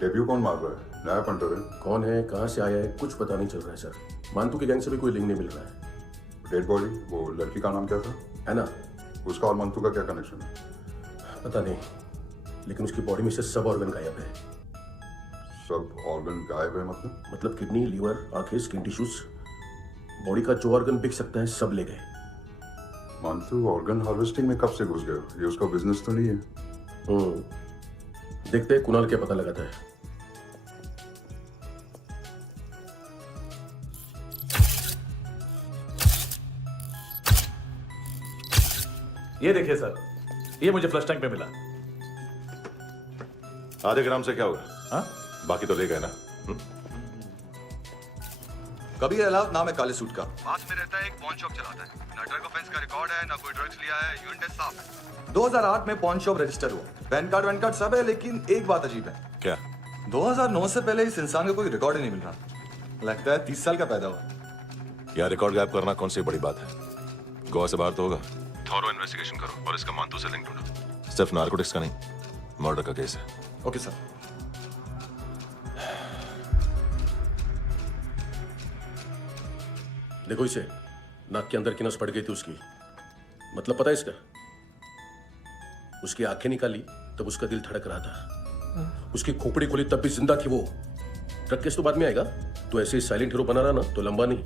डेब्यू कौन मार रहा है? नया पंटर है। कौन है, कहाँ से आया है, कुछ पता नहीं चल रहा है सर। मानतू की गैंग से भी कोई लिंक नहीं मिल रहा है। डेड बॉडी, वो लड़की का नाम क्या था? है ना, उसका और मंतू का क्या कनेक्शन है? पता नहीं, लेकिन उसकी बॉडी में से सब ऑर्गन गायब है। सब ऑर्गन गायब है मतलब किडनी, लीवर, आंखें, स्किन टिश्यूज, बॉडी का जो ऑर्गन बिक सकता है सब ले गए। मंतू ऑर्गन हार्वेस्टिंग में कब से घुस गए? ये उसका बिजनेस तो नहीं है? देखते हैं कुणाल क्या पता लगाता है। ये देखिए सर, ये मुझे फ्लश टैंक पे मिला। आधे ग्राम से क्या होगा? हाँ? बाकी तो ले गए ना? कबीर अलाव नाम है काले सूट का, पास में रहता है, एक पॉन शॉप चलाता है। ना ड्रग ऑफेंस का रिकॉर्ड है, ना कोई ड्रग्स लिया है, यूनिट साफ है। 2008 में पॉन शॉप रजिस्टर हुआ, पैन कार्ड सब है, लेकिन एक बात अजीब है। क्या? 2009 से पहले इस इंसान का कोई रिकॉर्ड ही नहीं मिल रहा। लगता है 30 साल का पैदा हुआ। यार रिकॉर्ड गायब करना कौन सी बड़ी बात है? गोवा से बाहर तो होगा। थॉरो इन्वेस्टिगेशन करो और इसका मानतू से लिंक ढूंढो। सिर्फ नार्कोटिक्स का नहीं, मर्डर का केस है। Okay sir. देखो इसे, नाक के अंदर की नस पड़ गई थी उसकी। मतलब पता है इसका? उसकी आंखें निकाली तब उसका दिल धड़क रहा था। उसकी खोपड़ी खुली तब भी जिंदा थी वो। ड्रग केस तो बाद में आएगा। तो ऐसे ही साइलेंट हीरो बना रहा ना तो लंबा नहीं,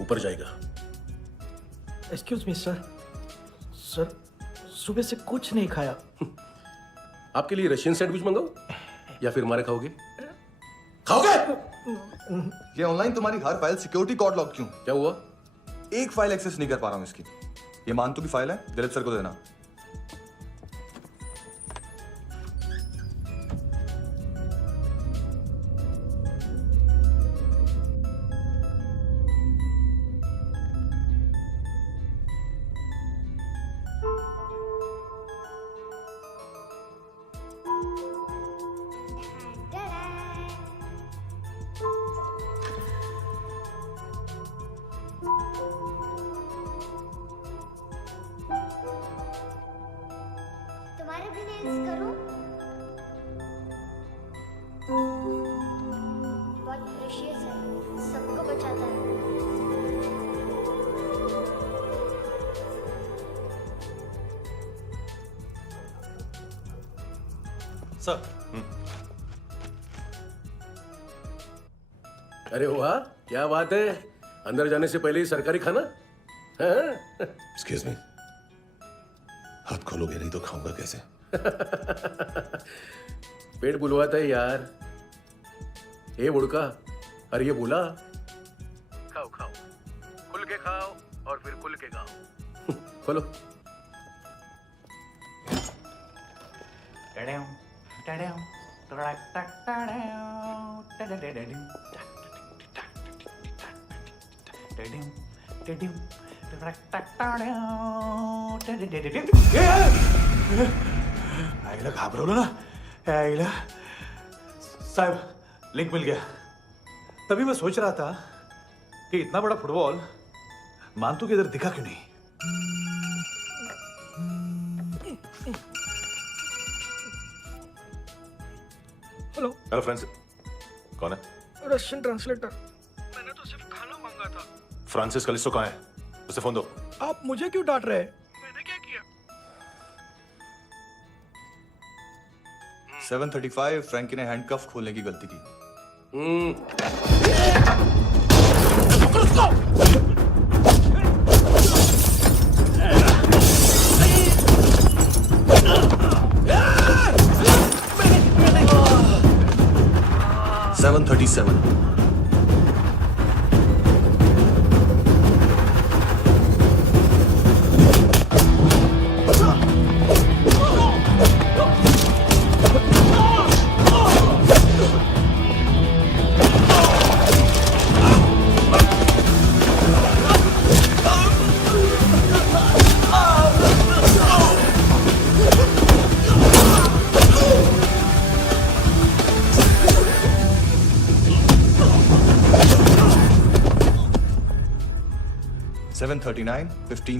ऊपर जाएगा। एक्सक्यूज मी सर, सर सुबह से कुछ नहीं खाया। आपके लिए रशियन सैंडविच मंगाओ या फिर हमारे खाओगे? खाओगे? ये ऑनलाइन तुम्हारी हर फाइल सिक्योरिटी कोड लॉक क्यों? क्या हुआ? एक फाइल एक्सेस नहीं कर पा रहा हूं इसकी। ये मानतू की फाइल है, दिलीप सर को देना। तुम्हारे भी नेल्स करूं? बहुत प्रेशियस है, सबको बचाता है। सर। अरे वाह, क्या बात है। अंदर जाने से पहले ही सरकारी खाना। एक्सक्यूज मी, हाथ खोलोगे नहीं तो खाऊंगा कैसे? पेट बुलवाता है यार। ए बुड़का, अरे ये बोला। खाओ खाओ, खुल के खाओ और फिर खुल के गाओ। खोलो। आईला घाबरवलं ना, आईला। साहब लिंक मिल गया। तभी मैं सोच रहा था कि इतना बड़ा फुटबॉल मानतू के इधर दिखा क्यों नहीं। हेलो। हेलो फ्रेंड्स, कौन है? Russian translator. मैंने तो सिर्फ खाना मांगा था। फ्रांसिस कलिस्टो कहाँ है? उसे फोन दो। आप मुझे क्यों डांट रहे हैं? मैंने क्या किया? 735 फ्रैंकी ने हैंडकफ खोलने की गलती की। Seven 15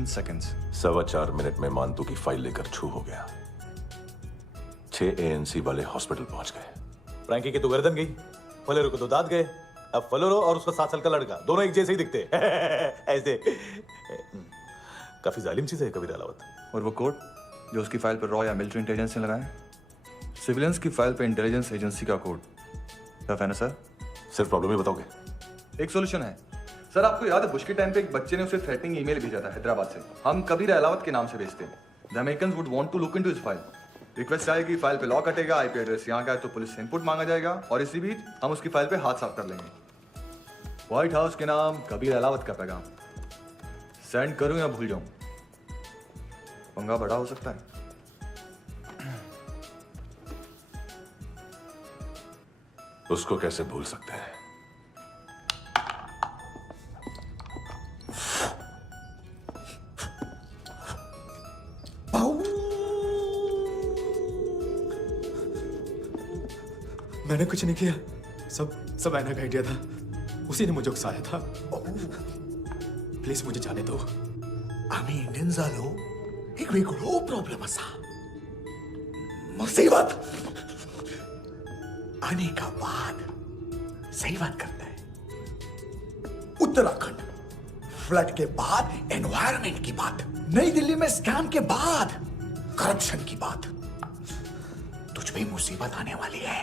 seconds। 4.25 मिनट में मानतू की फाइल लेकर छू हो गया। 6 ANC वाले हॉस्पिटल पहुंच गए। फ्रैंकी की तो गर्दन गई, फलेरो को तो दांत गए। अब फलेरो और उसका 7 साल का लड़का दोनों एक जैसे ही दिखते ऐसे। काफी जालिम चीज है कबीर अलावत। और वो कोड जो उसकी फाइल पर रॉ या मिलिट्री इंटेलिजेंस ने लगाया, सिविलियंस की फाइल पर इंटेलिजेंस एजेंसी का कोड। टफ है ना सर? सिर्फ प्रॉब्लम ही बताओगे? एक सॉल्यूशन है सर। आपको याद है बुश के टाइम पे एक बच्चे ने उसे थ्रेटनिंग ईमेल भेजा था हैदराबाद से। हम कबीर अलावत के नाम से भेजते हैं। The Americans would want to look into his file. Request आएगी, फाइल पे लॉक कटेगा, आईपी एड्रेस यहाँ का है तो पुलिस से इनपुट मांगा जाएगा और इसी बीच हम उसकी फाइल पे हाथ साफ कर लेंगे। व्हाइट हाउस के नाम कबीर अलावत का पैगाम। सेंड करूं या भूल जाऊं, पंगा बड़ा हो सकता है। उसको कैसे भूल सकते हैं? भाऊ मैंने कुछ नहीं किया, सब ऐना का आइडिया था, उसी ने मुझे उकसाया था। प्लीज मुझे जाने दो। आम्ही इंडियन झालो एक वेगळो प्रॉब्लेम असा, मुसीबत आने का बाद सही बात करता है। उत्तराखंड फ्लड के बाद एनवायरनमेंट की बात, नई दिल्ली में स्कैम के बाद करप्शन की बात, तुझ पे मुसीबत आने वाली है,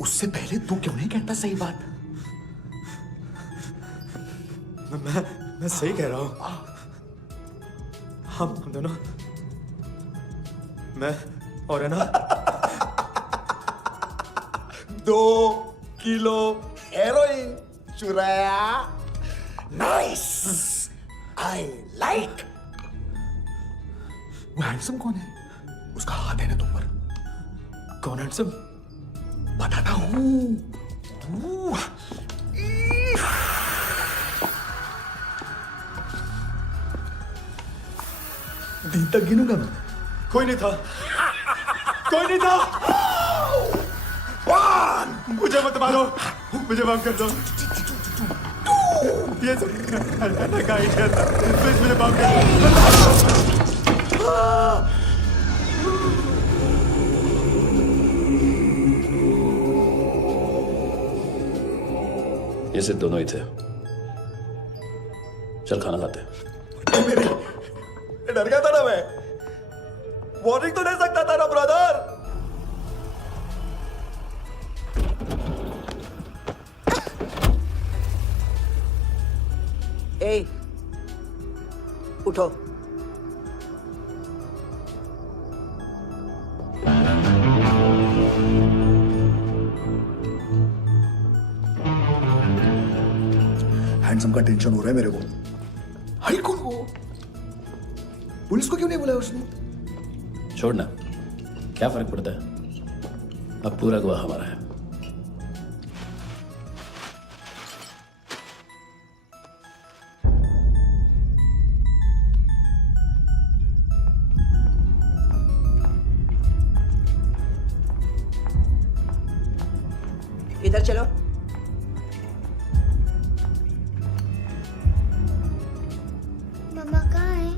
उससे पहले तू क्यों नहीं कहता सही बात? मैं सही कह रहा हूं। हम दोनों, मैं और है ना 2 किलो हेरोइन चुराया। Nice, I like. वो हैंडसम कौन है? उसका हाथ है ना तुम पर? कौन हैंडसम? बताता हूं। दिन तक गिनूंगा मैं। कोई नहीं था, कोई नहीं था। मुझे मत मारो, मुझे माफ कर दो। ये सब ऐना का आइडिया था, प्लीज मुझे माफ कर दो। ये सिर्फ दोनों ही थे। चल खाना खाते हैं। डर गया था ना मैं, वार्निंग तो दे सकता था ना ब्रदर। ए, उठो। हैंडसम का टेंशन हो रहा है मेरे को। हाई कौन वो? पुलिस को क्यों नहीं बुलाया उसने? छोड़ना, क्या फर्क पड़ता है, अब पूरा गोवा हमारा है। इधर चलो। मम्मा कहाँ है?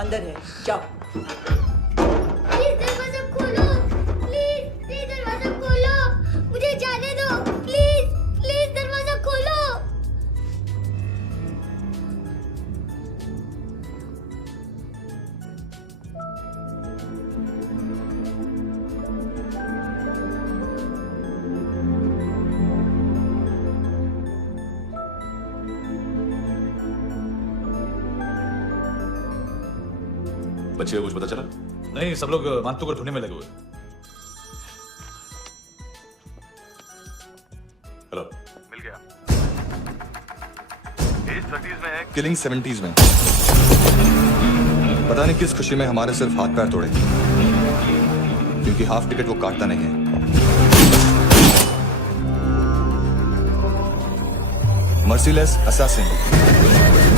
अंदर है, जाओ। प्लीज दरवाजा खोलो, प्लीज दरवाजा खोलो, मुझे जाने दो, प्लीज दरवाजा खोलो। बच्चे को कुछ पता चला? नहीं, सब लोग मानतू को ढूंढने में लगे हुए। हेलो, मिल गया। एज 30s में है, किलिंग 70s में। पता नहीं किस खुशी में हमारे सिर्फ हाथ पैर तोड़े, क्योंकि हाफ टिकट वो काटता नहीं है। Merciless assassin.